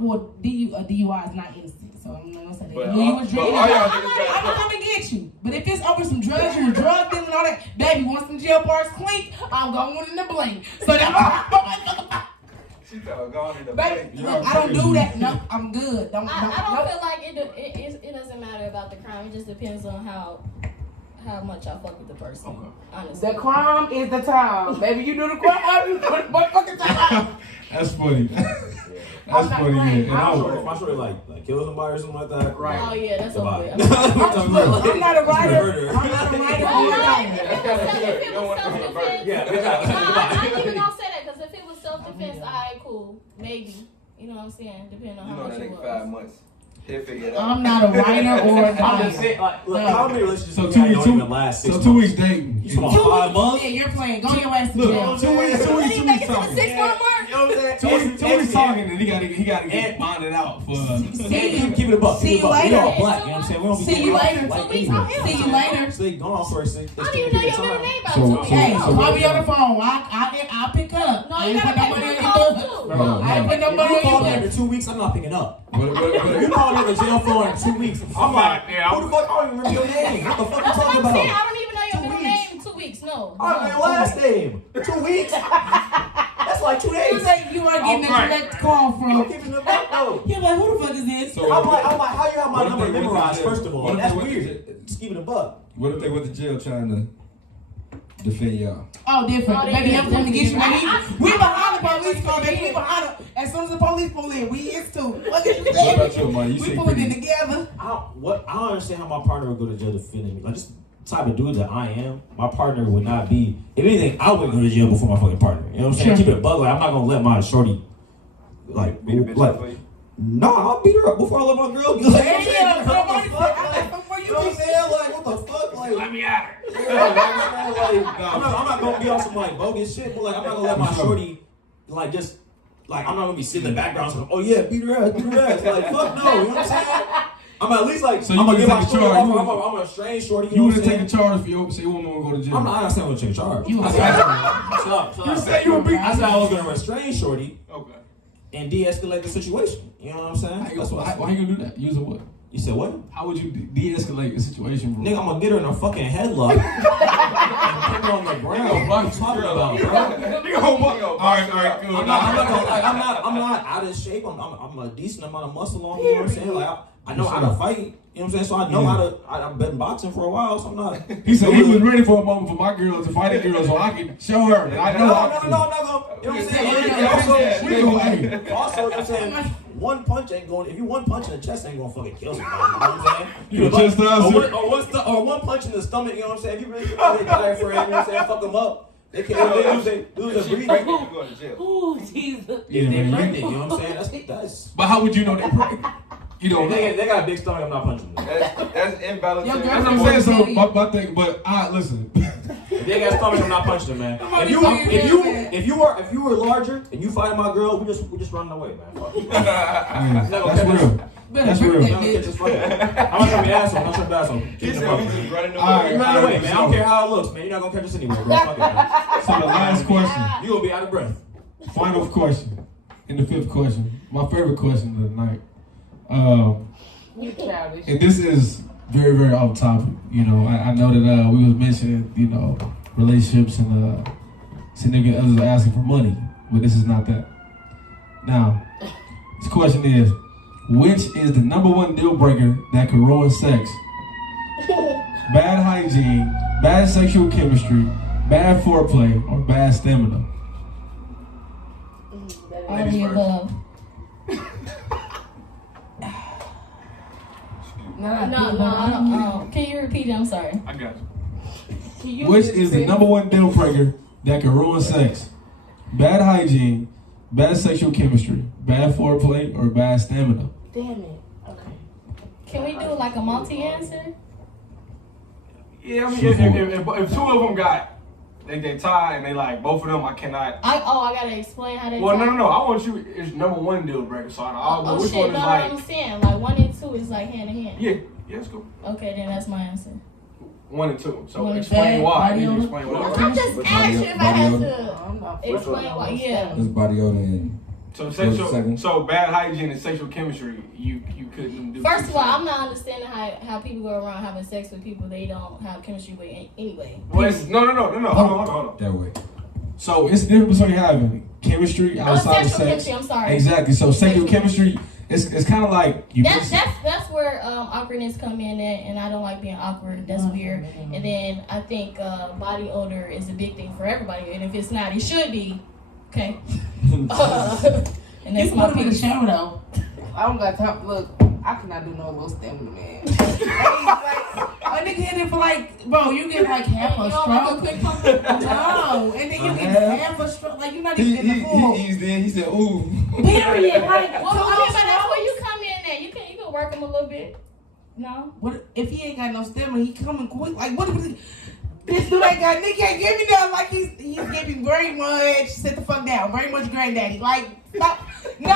well, DUI is not innocent, so I'm not gonna say that. But, You was but drinking. all y'all I'm niggas gonna come and get you. But if it's over some drugs, you were drug dealing and all that, baby, once some jail bars clink, I'm going in the blink. So that. She felt gone in the Baby, bank. look, I don't do that. No, I'm good. I don't feel like it doesn't matter about the crime. It just depends on how much I fuck with the person. Okay. Honestly. The crime is the time. Baby, you do the crime, you do the motherfucking time. That's funny. I'm That's not funny. playing. Yeah. And I was, If I sort of like kill somebody or something like that, Right. Oh yeah, that's Goodbye. okay. I'm not a writer. I'm not a writer. Alright, That's if kinda good. it You don't was want to be a self-defense, bird. Yeah, I ain't even gonna say that because if it was self-defense, alright, cool, maybe. You know what I'm saying? Depending on You how know much that it nigga 5 was. months. He'll figure it out. I'm not a writer or a I'm just writer. saying, like, look, No. how many relationships so you 2 had weeks, don't even last 6 so months? 2 weeks dating. You talking about 5 months? Yeah, you're playing. Go your ass to Look, jail. 2 weeks, 2 weeks, 2 Did he make weeks it to the talking. 6 month mark? You know what I'm saying? 2 weeks talking, and he got to get And- bonded out for. Keep it a buck. See Keep it a you buck. We later. all black, you know what I'm saying? We don't be See you doing later. like 2 weeks, anyway. I'm here. See you later. So they gone for a I don't even know your middle name about So- 2 so- weeks. Hey, so- call me on the phone. I'll pick up. No, I you ain't gotta put pay no for money the in calls your too. No, no, I ain't put no If money you call me in after your 2 weeks, I'm not picking up. But If you call me in the jail for in 2 weeks, I'm like, Yeah, who the fuck? I don't even remember your name. What the fuck you That's what talking I'm saying. about? I don't even know your 2 middle weeks. name. 2 weeks, no. I don't know your last name. 2 weeks? That's like 2 You days. say you are getting a Alright. direct call I'm from. keeping it back though. You're like, who the fuck is this? So I'm like, how you have my What if number they went to memorized, jail? first of all? What if That's they went to weird. Just keep it a buck. what if they went to jail trying to defend y'all? Oh, different. Oh, they Baby, I'm different. coming to get you. Baby, we behind the police car, baby. We behind her. As soon as the police pull in, we is too. What did you What say? about your money? You We say pulling pretty. in together. I don't understand how my partner would go to jail defending me. Like, just the type of dude that I am, my partner would not be. If anything, I wouldn't go to jail before my fucking partner. You know what I'm saying? Sure. Keep it a bug. Like, I'm not gonna let my shorty, like, Beat a bitch like, up for you. no, I'll beat her up before I let my girl. Like, you know what I'm saying? Damn, What somebody the fuck? said, Like, before you know what I'm saying? Like, what the fuck? Like, Let me at her. yeah, you know what I'm saying? Like, I'm not gonna be on some like bogus shit, but like, I'm not gonna let my shorty, like, just. Like, I'm not gonna be sitting in the background saying, oh yeah, beat her ass. Like, fuck no, you know what I'm saying? I'm at least like, So you I'm gonna wouldn't give my take the shorty, charge. I'm gonna strange shorty, you You know would what have I'm taken saying? charge for your woman to go to jail. I'm not saying I'm gonna take charge. You I was said, right. You said you would beat. I said I was gonna restrain shorty Okay. and de-escalate the situation. You know what I'm saying? That's what I Why said. you gonna do that? Using what? You said what? How would you de-escalate the situation, bro? Nigga, I'm gonna get her in a fucking headlock and put her on the ground. What are you talking about, bro? All right, good. I'm not out of shape. I'm a decent amount of muscle on me. You know what I'm saying? Like I know how to fight. You know what I'm saying? So I know how to. I've been boxing for a while, so I'm not. He said he was ready for a moment for my girl to fight a girl so I can show her that I know No, I I'm can. not gonna. You know what I'm saying? Yeah, we gonna aim. Also, you know what I'm saying? One punch ain't going. If you one punch in the chest, ain't gonna fucking kill somebody. You know what I'm saying? You just or one punch in the stomach. You know what I'm saying? If you really die for it, you know what I'm saying? Fuck them up. They can't lose their breathing. You going to jail. Ooh, Jesus. Yeah, If they man. pregnant, you know what I'm saying? That's. But how would you know they're pregnant? You don't know. They got a big stomach. I'm not punching them. That's involuntary. Your That's girl- what I'm saying. So my thing, but listen. If they got stomach, I'm not punching them, man. I'm only If you were larger and you fighting my girl, we just running away, man. Fuck. Man, Not gonna that's catch real. us. Better That's grip real. that Not gonna catch bitch. us fucking. I'm not trying to be asshole. I'm not trying to be asshole. He Keep it said above, we man. just running All right. away. You run away, man. I don't care how it looks, man. You're not gonna catch us anyway, bro. Fuck it, man. So the last question, You gonna be out of breath. final question, and the fifth question, my favorite question of the night. You childish. And this is very, very off topic. You know, I know that we was mentioning, you know, relationships and significant others are asking for money, but this is not that. Now, this question is, which is the number one deal breaker that could ruin sex? Bad hygiene, bad sexual chemistry, bad foreplay, or bad stamina? All of the above. No, I don't. Can you repeat it? I'm sorry. I got you. Which is the number one deal breaker that can ruin sex? Bad hygiene, bad sexual chemistry, bad foreplay, or bad stamina? Damn it. Okay. Can we do like a multi-answer? Yeah, I mean, Shoot if two of them got, they tie and they like, both of them, I cannot. I gotta explain how they Well, tie. no. I want you, it's number one deal breaker. So which shit, one is no, like. I'm saying, like 1 and 2 is like hand in hand. Yeah, that's cool. Okay, then that's my answer. 1 and 2. So One and explain two. why. Body You need to odor? explain why. I'm just asking if I had to I'm not explain why. Yeah. It's body odor and So second. so bad hygiene and sexual chemistry, you couldn't do. First of all, I'm not understanding how people go around having sex with people they don't have chemistry with anyway. Well, no. Hold on. that way. So it's the difference between having chemistry outside of sexual sex. chemistry, I'm sorry. Exactly. So sexual chemistry, it's kind of like you. That's where awkwardness come in at, and I don't like being awkward. That's weird. And then I think body odor is a big thing for everybody, and if it's not, it should be. Okay. And You that's can my put me in the piece. shower though. I don't got time. Look, I cannot do no low stamina, man. Like, a nigga hit it for like, bro, you get like half a You don't like a stroke. quick pump? No, and then you get half a stroke. Like you're not even in the pool. He eased in. He said, "Ooh." Period. Like, Well, two okay, but that's strokes. where you come in at. You can work him a little bit. No. What if he ain't got no stamina? He coming quick. Like what? This dude ain't got. Nick can't give me that. Like he's giving very much. Sit the fuck down. Very much granddaddy. Like stop. No.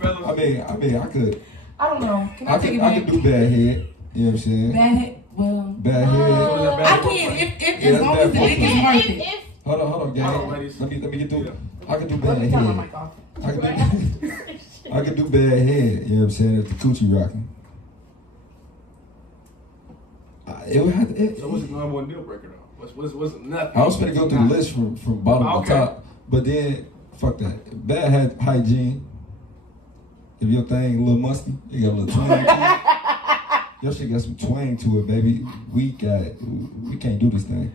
I mean, I could. I don't know. Can I take it I back? could do bad head. You know what I'm saying? Bad head. Well, Bad head. I can. If as long as the Yeah, dick is worth it. If Hold on, Hold on, gang. ladies. Let me get through it. I could do bad Let me turn my head. mic off. I could do bad head. You know what I'm saying? If the coochie rocking. It would have to. So what's the number one deal breaker though? What's nothing? I was finna go through the list from bottom to Okay. top, but then fuck that. Bad hygiene. If your thing a little musty, you got a little twang to it. Your shit got some twang to it, baby. We can't do this thing.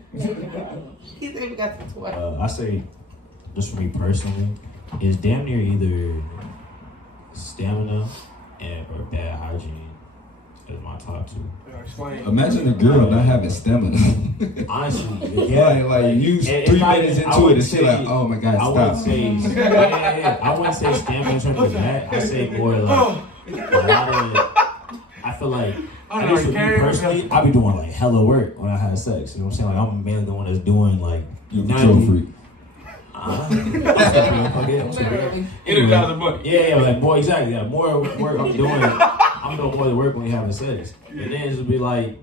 He said we got some twat. I say, just for me personally, is damn near either stamina or bad hygiene is my top two. Explain. Imagine a girl not having stamina. Honestly, yeah. like you And 3 if I- minutes I into it would and she say- like, oh my god, I wouldn't stop. say, yeah. I wouldn't say stamina in terms of that. I say more like a lot of. I feel like, at least for me personally, I be doing like hella work when I have sex. You know what I'm saying? Like I'm mainly the one that's doing like You're a control freak. Literally. Energize the money. Yeah, like more exactly. Yeah, more work I'm doing. I'm doing more of the work when we having sex, and then it just be like,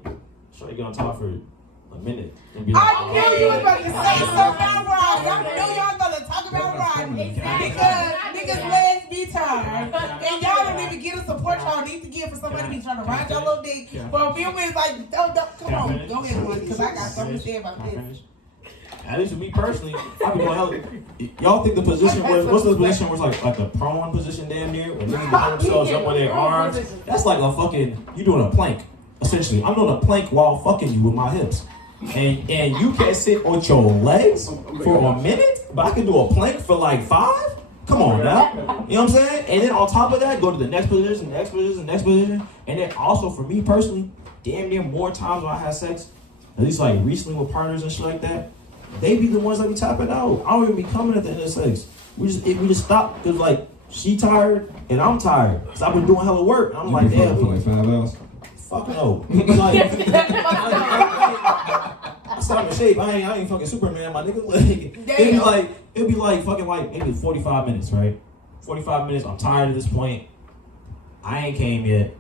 sure, you gonna talk for a minute and be like, I knew you was about to say something about Rod. I knew y'all gonna talk about Rod. Because niggas' legs be tired. And y'all don't even get the support y'all need to give for somebody to be trying to ride y'all little dick. For a few minutes, like, don't, come on, go ahead, buddy, because I got something to say about this. At least for me personally, I be going hell. Y'all think the position what's the position where it's like a prone position damn near, where niggas put themselves up with their arms? That's like a fucking, you doing a plank, essentially. I'm doing a plank while fucking you with my hips. And you can't sit on your legs for a minute, but I can do a plank for like 5? Come on now. You know what I'm saying? And then on top of that, go to the next position, next position, next position. And then also for me personally, damn near more times when I have sex, at least like recently with partners and shit like that, they be the ones that be tapping out. I don't even be coming at the end of sex. We just stop because like she tired and I'm tired. Cause I've been doing hella work. And I'm You like, be fucking damn, for like 5 hours. fuck no. Like, I stop in shape. I ain't fucking Superman, my nigga. Like, it'd be like fucking like maybe 45 minutes, right? 45 minutes. I'm tired at this point. I ain't came yet.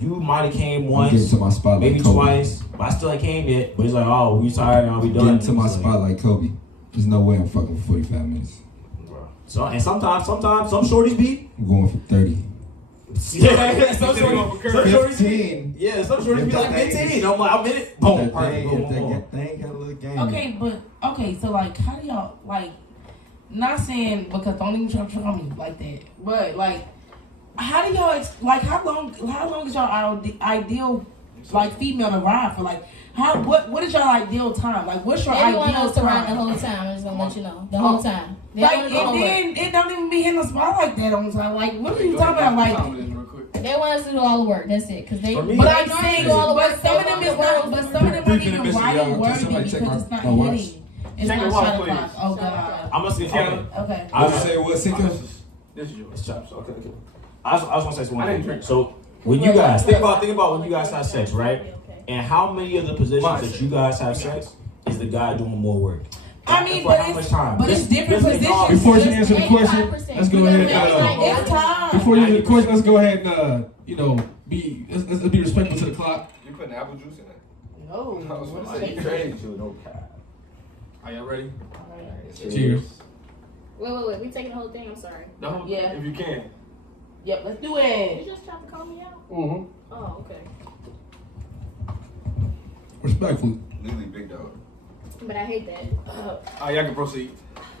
You might have came I'm once, getting to my spot maybe like Kobe. twice, but I still ain't came yet. But it's like, oh, we tired and I'll be done. Getting to my It's like, spot like Kobe. There's no way I'm fucking for 45 minutes. So and sometimes some shorties be. I'm going for 30. Yeah, some shorties. 15. Yeah, some shorties be like 15. I'm like, I'm in it. If Boom, that perfect. Boom, boom, boom. thing got a little game. Okay, so like, how do y'all, like, not saying because don't even try to try me like that, but like, how do y'all, like, how long is y'all ideal, like, female to ride for? Like, what is your ideal time? Like, what's your They ideal want us to ride the time? whole time. I'm just gonna let you know. The whole time. They Like, want us to do all the work. and then it don't even be in the spot like that on the time. Like, what are you talking about? Like, They want us to do all the work. That's it. Cause they. For me- but they I'm normally saying, do all the work. but some of them is not, but some of them aren't even riding worthy because it's not hitting. It's Check not your watch, shot please. o'clock. Oh God. I'm gonna say, okay. Okay. I would say what, Cinco? This is yours. It's chops. Okay, okay. I just want to say I didn't something. drink. So when you guys think about when you guys have sex, right? And how many of the positions that you guys have sex is the guy doing more work? I mean, for how much time? But it's different positions. Before you answer the question, let's go ahead. It's time. Before you answer the question, let's go ahead and let's be respectful to the clock. You putting apple juice in it? No. Crazy. No cap. Are y'all ready? Cheers. Wait. We taking the whole thing? I'm sorry. No. Yeah. If you can. Yep, let's do You it. just tried to call me out? Mm-hmm. Oh, okay. Respectfully. Literally big dog. But I hate that. Y'all can proceed.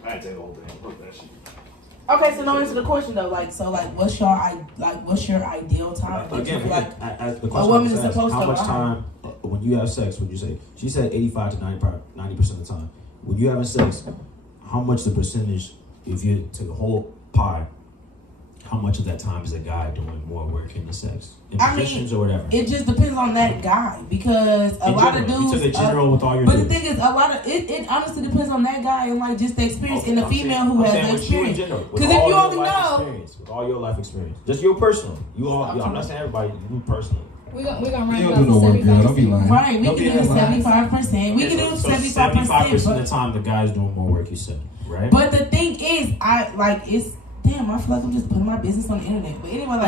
I take the whole thing. Fuck that shit. Okay, so now answer the question though. What's your ideal time? Again, the question woman was is asked, supposed how to much lie. time when you have sex would you say? She said 85 to 90% of the time. When you having sex, how much the percentage, if you take a whole pie, how much of that time is a guy doing more work in the sex? In positions or whatever? It just depends on that guy because a lot of dudes. You took a general with all your But dudes. the thing is, a lot of it honestly depends on that guy and like just the experience and the female who has the experience. Because if you only know, with all your life experience, just your personal, I'm not saying everybody, you personally. We're gonna run You it don't do no work, girl. Don't be lying. right? We Don't can be do lying. 75%. We can do 75%. of the time, the guy's doing more work. You said, right? But the thing is, damn, I feel like I'm just putting my business on the internet. But anyway,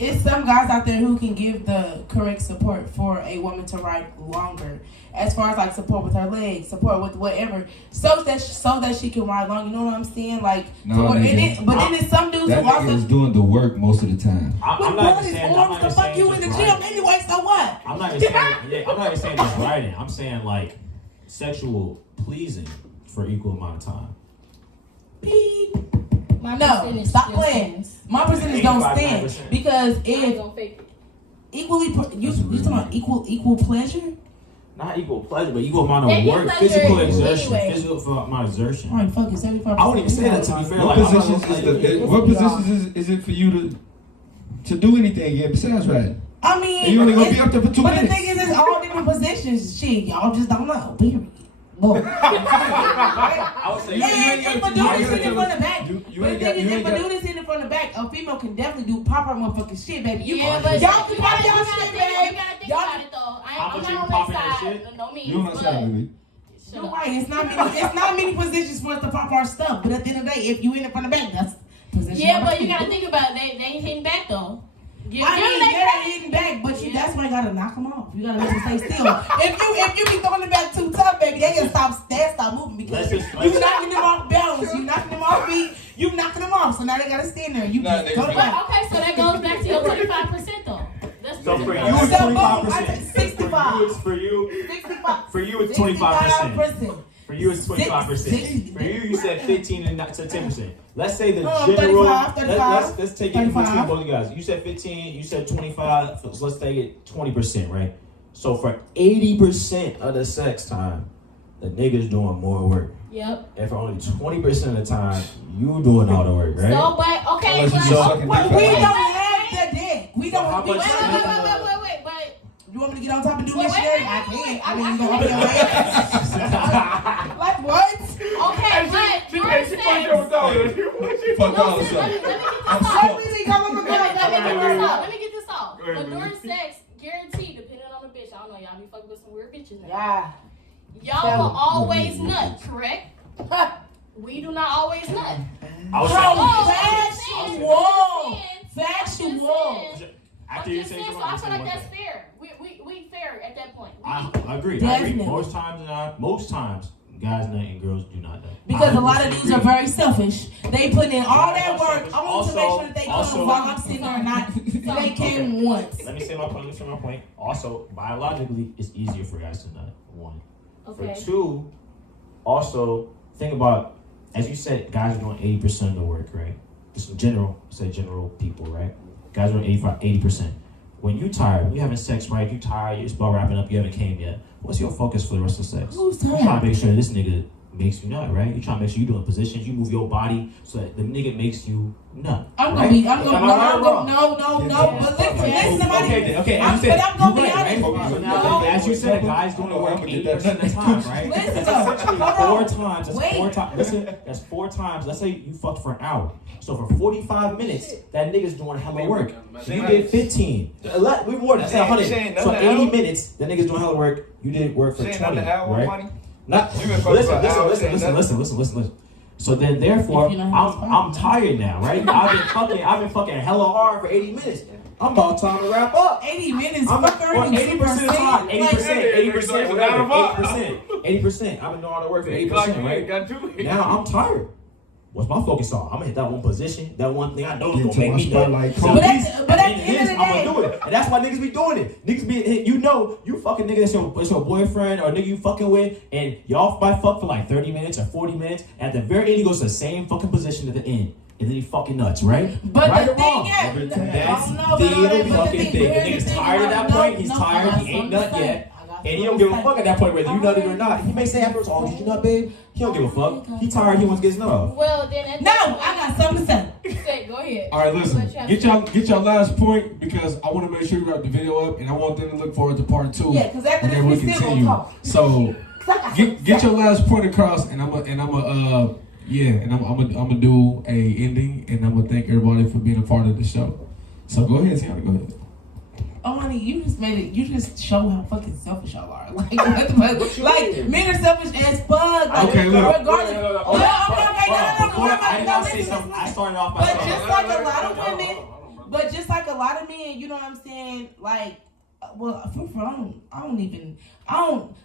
it's some guys out there who can give the correct support for a woman to ride longer. As far as like support with her legs, support with whatever, so that she can ride long. You know what I'm saying? Like, No, then it's some dudes that who also. nigga is doing the work most of the time. I'm But not what is saying. arms the fuck you in the gym anyway? So what? I'm not even saying just riding. I'm saying like sexual pleasing for equal amount of time. Beep. My No, percentage stop still playing. stands. My percentage don't 85%. stand because I ain't if gonna fake it. you talking about equal pleasure. Not equal pleasure, but equal amount They of get work, pleasure physical exertion, anyway. physical amount of exertion. All right, fuck it, 75%. I wouldn't even say that to be fair. What Like, I'm not positions gonna is say- what positions is it for you to do anything again besides riding? I mean, And you only gonna it's- be up there for 2 but minutes. the thing is, it's all different positions. Shit, y'all just don't know. Period. Boom. I would say And if a dude is sitting in front of the back, You but ain't the got- thing you is, ain't if a got- dude is sitting in front of the back, a female can definitely do pop her motherfucking shit, baby. Yeah, but y'all can you pop gotta y'all think- shit, you babe. gotta think Y'all about it though. How I'm much you not on popping that that side. shit? No means. You on that side, baby. You're right. It's not many positions for us to pop our stuff. But at the end of the day, if you in it from the back, that's position. Yeah, number but you two. gotta think about it. They ain't hitting back though. I mean, they're hitting back, but that's why you gotta knock them off. You gotta let them stay still. if you be throwing them back too tough, baby, they can stop moving because you knocking them off balance, you knocking them off feet, you knocking them off. So now they gotta stand there. You just go to back. Okay, so that goes back to your 25% though. That's So for you, pretty it's good. So, boom, I 25%. take 65. For you, 65. for you, it's 25%. 65%. For you, it's 25%. 60. For you said 15 and not to 10%. Let's say the 35, general. Let's take it between 35. both of you guys. You said 15. You said 25. So let's take it 20%, right? So for 80% of the sex time, the nigga's doing more work. Yep. And for only 20% of the time, you doing all the work, right? So, but okay, Unless but you sucking But dick. we don't have the dick. We So don't. how we much- wait. But You want me to get on top and do Wait, missionary? wait, I wait, can't. wait. I mean, you gonna open your ass? Like what? okay, but during sex. Fuck all No, this let me up. get this I'm off. Let me see, y'all look good. Let me get this off. Go ahead, But during baby. sex, guaranteed, depending on the bitch, I don't know, y'all be fucking with some weird bitches now. Yeah. Y'all will always nut, correct? We do not always nut. I was Bro, Oh, factual. After you say so I feel like that's fair. We fair at that point. I agree. Definitely. Most times, guys nut and girls do not nut. Because I a lot of dudes are disagree. very selfish. They put in all that Also- work only to make sure that they also- come while I'm sitting there and not. They came once. Let me say my point. Also, biologically, it's easier for guys to nut. One. Okay. For two, also think about, as you said, guys are doing 80% of the work, right? Just in general, say general people, right? Guys are doing 80%. When you tired, when you having sex, right? You tired, it's about wrapping up, you haven't came yet. What's your focus for the rest of sex? Who's I'm trying tired? to make sure this nigga makes you nut, right? You trying to make sure you doing positions, you move your body so that the nigga makes you nut. I'm right? gonna be, I'm Am gonna, I right or wrong? no. But listen, somebody. Okay, as you said, But I'm gonna be you're right, honest. right? So now, as you said, a guy's doing the work 80% of the time, right? Listen, That's essentially hold on. 4 times. That's 4 times. Listen, that's 4 times. Let's say you fucked for an hour. So for 45 minutes, that nigga's doing hella work. You did 15. We more than 100. So 80 minutes, that nigga's doing hella work. You did work for 20, right? Not, listen. So then, therefore, I'm tired now, right? I've been fucking hella hard for 80 minutes. I'm about time to wrap up. 80 minutes. I'm 80% of the time. 80%, whatever. 80%. I've been doing all the work for 80%, right? Now I'm tired. What's my focus on? I'm gonna hit that one position, that one thing I know is gonna make me nut. But at the end of the day, I'm gonna do it, and that's why niggas be doing it. Niggas be, you fucking nigga that's your boyfriend or nigga you fucking with, and y'all might fuck for like 30 minutes or 40 minutes. At the very end, he goes to the same fucking position at the end, and then he fucking nuts, right? But right the or wrong? thing is, That's the fucking thing. The nigga's tired at that point. He's tired. He ain't nut yet. And he don't give a fuck at that point whether you nutted or not. He may say afterwards, "Oh, did you nut, babe?" He don't give a fuck. He tired. He wants to get his nut off. Well, then no, I got something to say. Go ahead. All right, listen. Get your last point because I want to make sure you wrap the video up, and I want them to look forward to part 2. Yeah, because after this we still gonna talk. So get your last point across, and I'm gonna do a ending, and I'm gonna thank everybody for being a part of the show. So go ahead, Tiana. Go ahead. Oh, honey, you just show how fucking selfish y'all are. Like men are selfish as fuck. Like, okay, look. Regardless. I started off by But just like a lot of women, but just like a lot of men, you know what I'm saying? Like, well,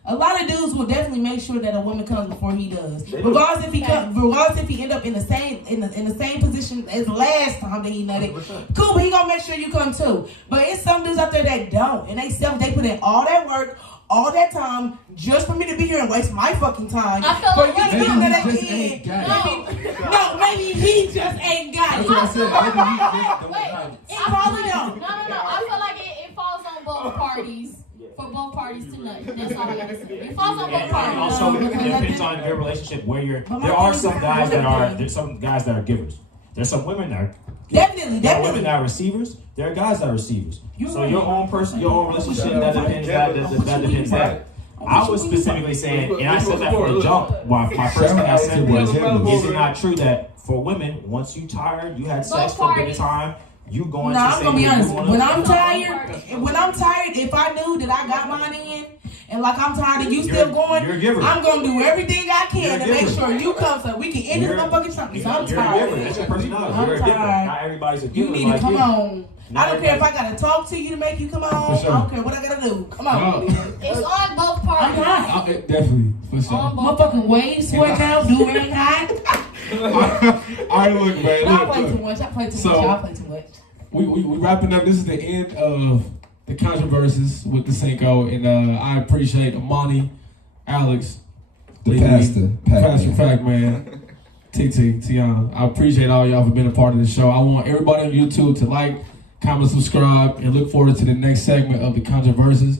a lot of dudes will definitely make sure that a woman comes before he does. Regardless if he end up in the same position as last time that he nutted. Cool, but he gonna make sure you come too. But it's some dudes out there that don't, and they put in all that work, all that time just for me to be here and waste my fucking time. I feel for like you to maybe that he just kid. ain't got it. No, maybe he just ain't got it. That's what I said. Maybe he just don't have it. He probably don't. No. I feel like it falls on both parties. For both parties to nut. That's all I gotta say. It falls on both And parties. also, it depends on your relationship where you're. There are some guys that are givers. There's some women that are. Definitely. There are women that are receivers. There are guys that are receivers. So your own relationship that depends that. I was specifically saying, and I said that from the jump. My first thing I said was, is it not true that for women, once you tired, you had sex for a bit of time, you going to say, I'm gonna be honest. When I'm tired, if I knew that I got mine in, and like I'm tired and you still going, I'm gonna do everything I can to make sure you come so we can end this motherfucking truck. Because I'm tired. That's your personality. You're a giver. Not everybody's a giver. You need to come on. I don't care if I gotta talk to you to make you come on. Sure. I don't care what I gotta do. Come on. It's on both parties. I'm hot. Definitely, for sure. Motherfucking waves sweat down, do it hot. All right, look, man. I play too much. I play too much. We wrapping up. This is the end of the ControVerzuz with the Cinco, and I appreciate Amani, Alex, the Pastor Fact Man, TT, Tiana. I appreciate all y'all for being a part of the show. I want everybody on YouTube to like, comment, subscribe, and look forward to the next segment of the ControVerzuz.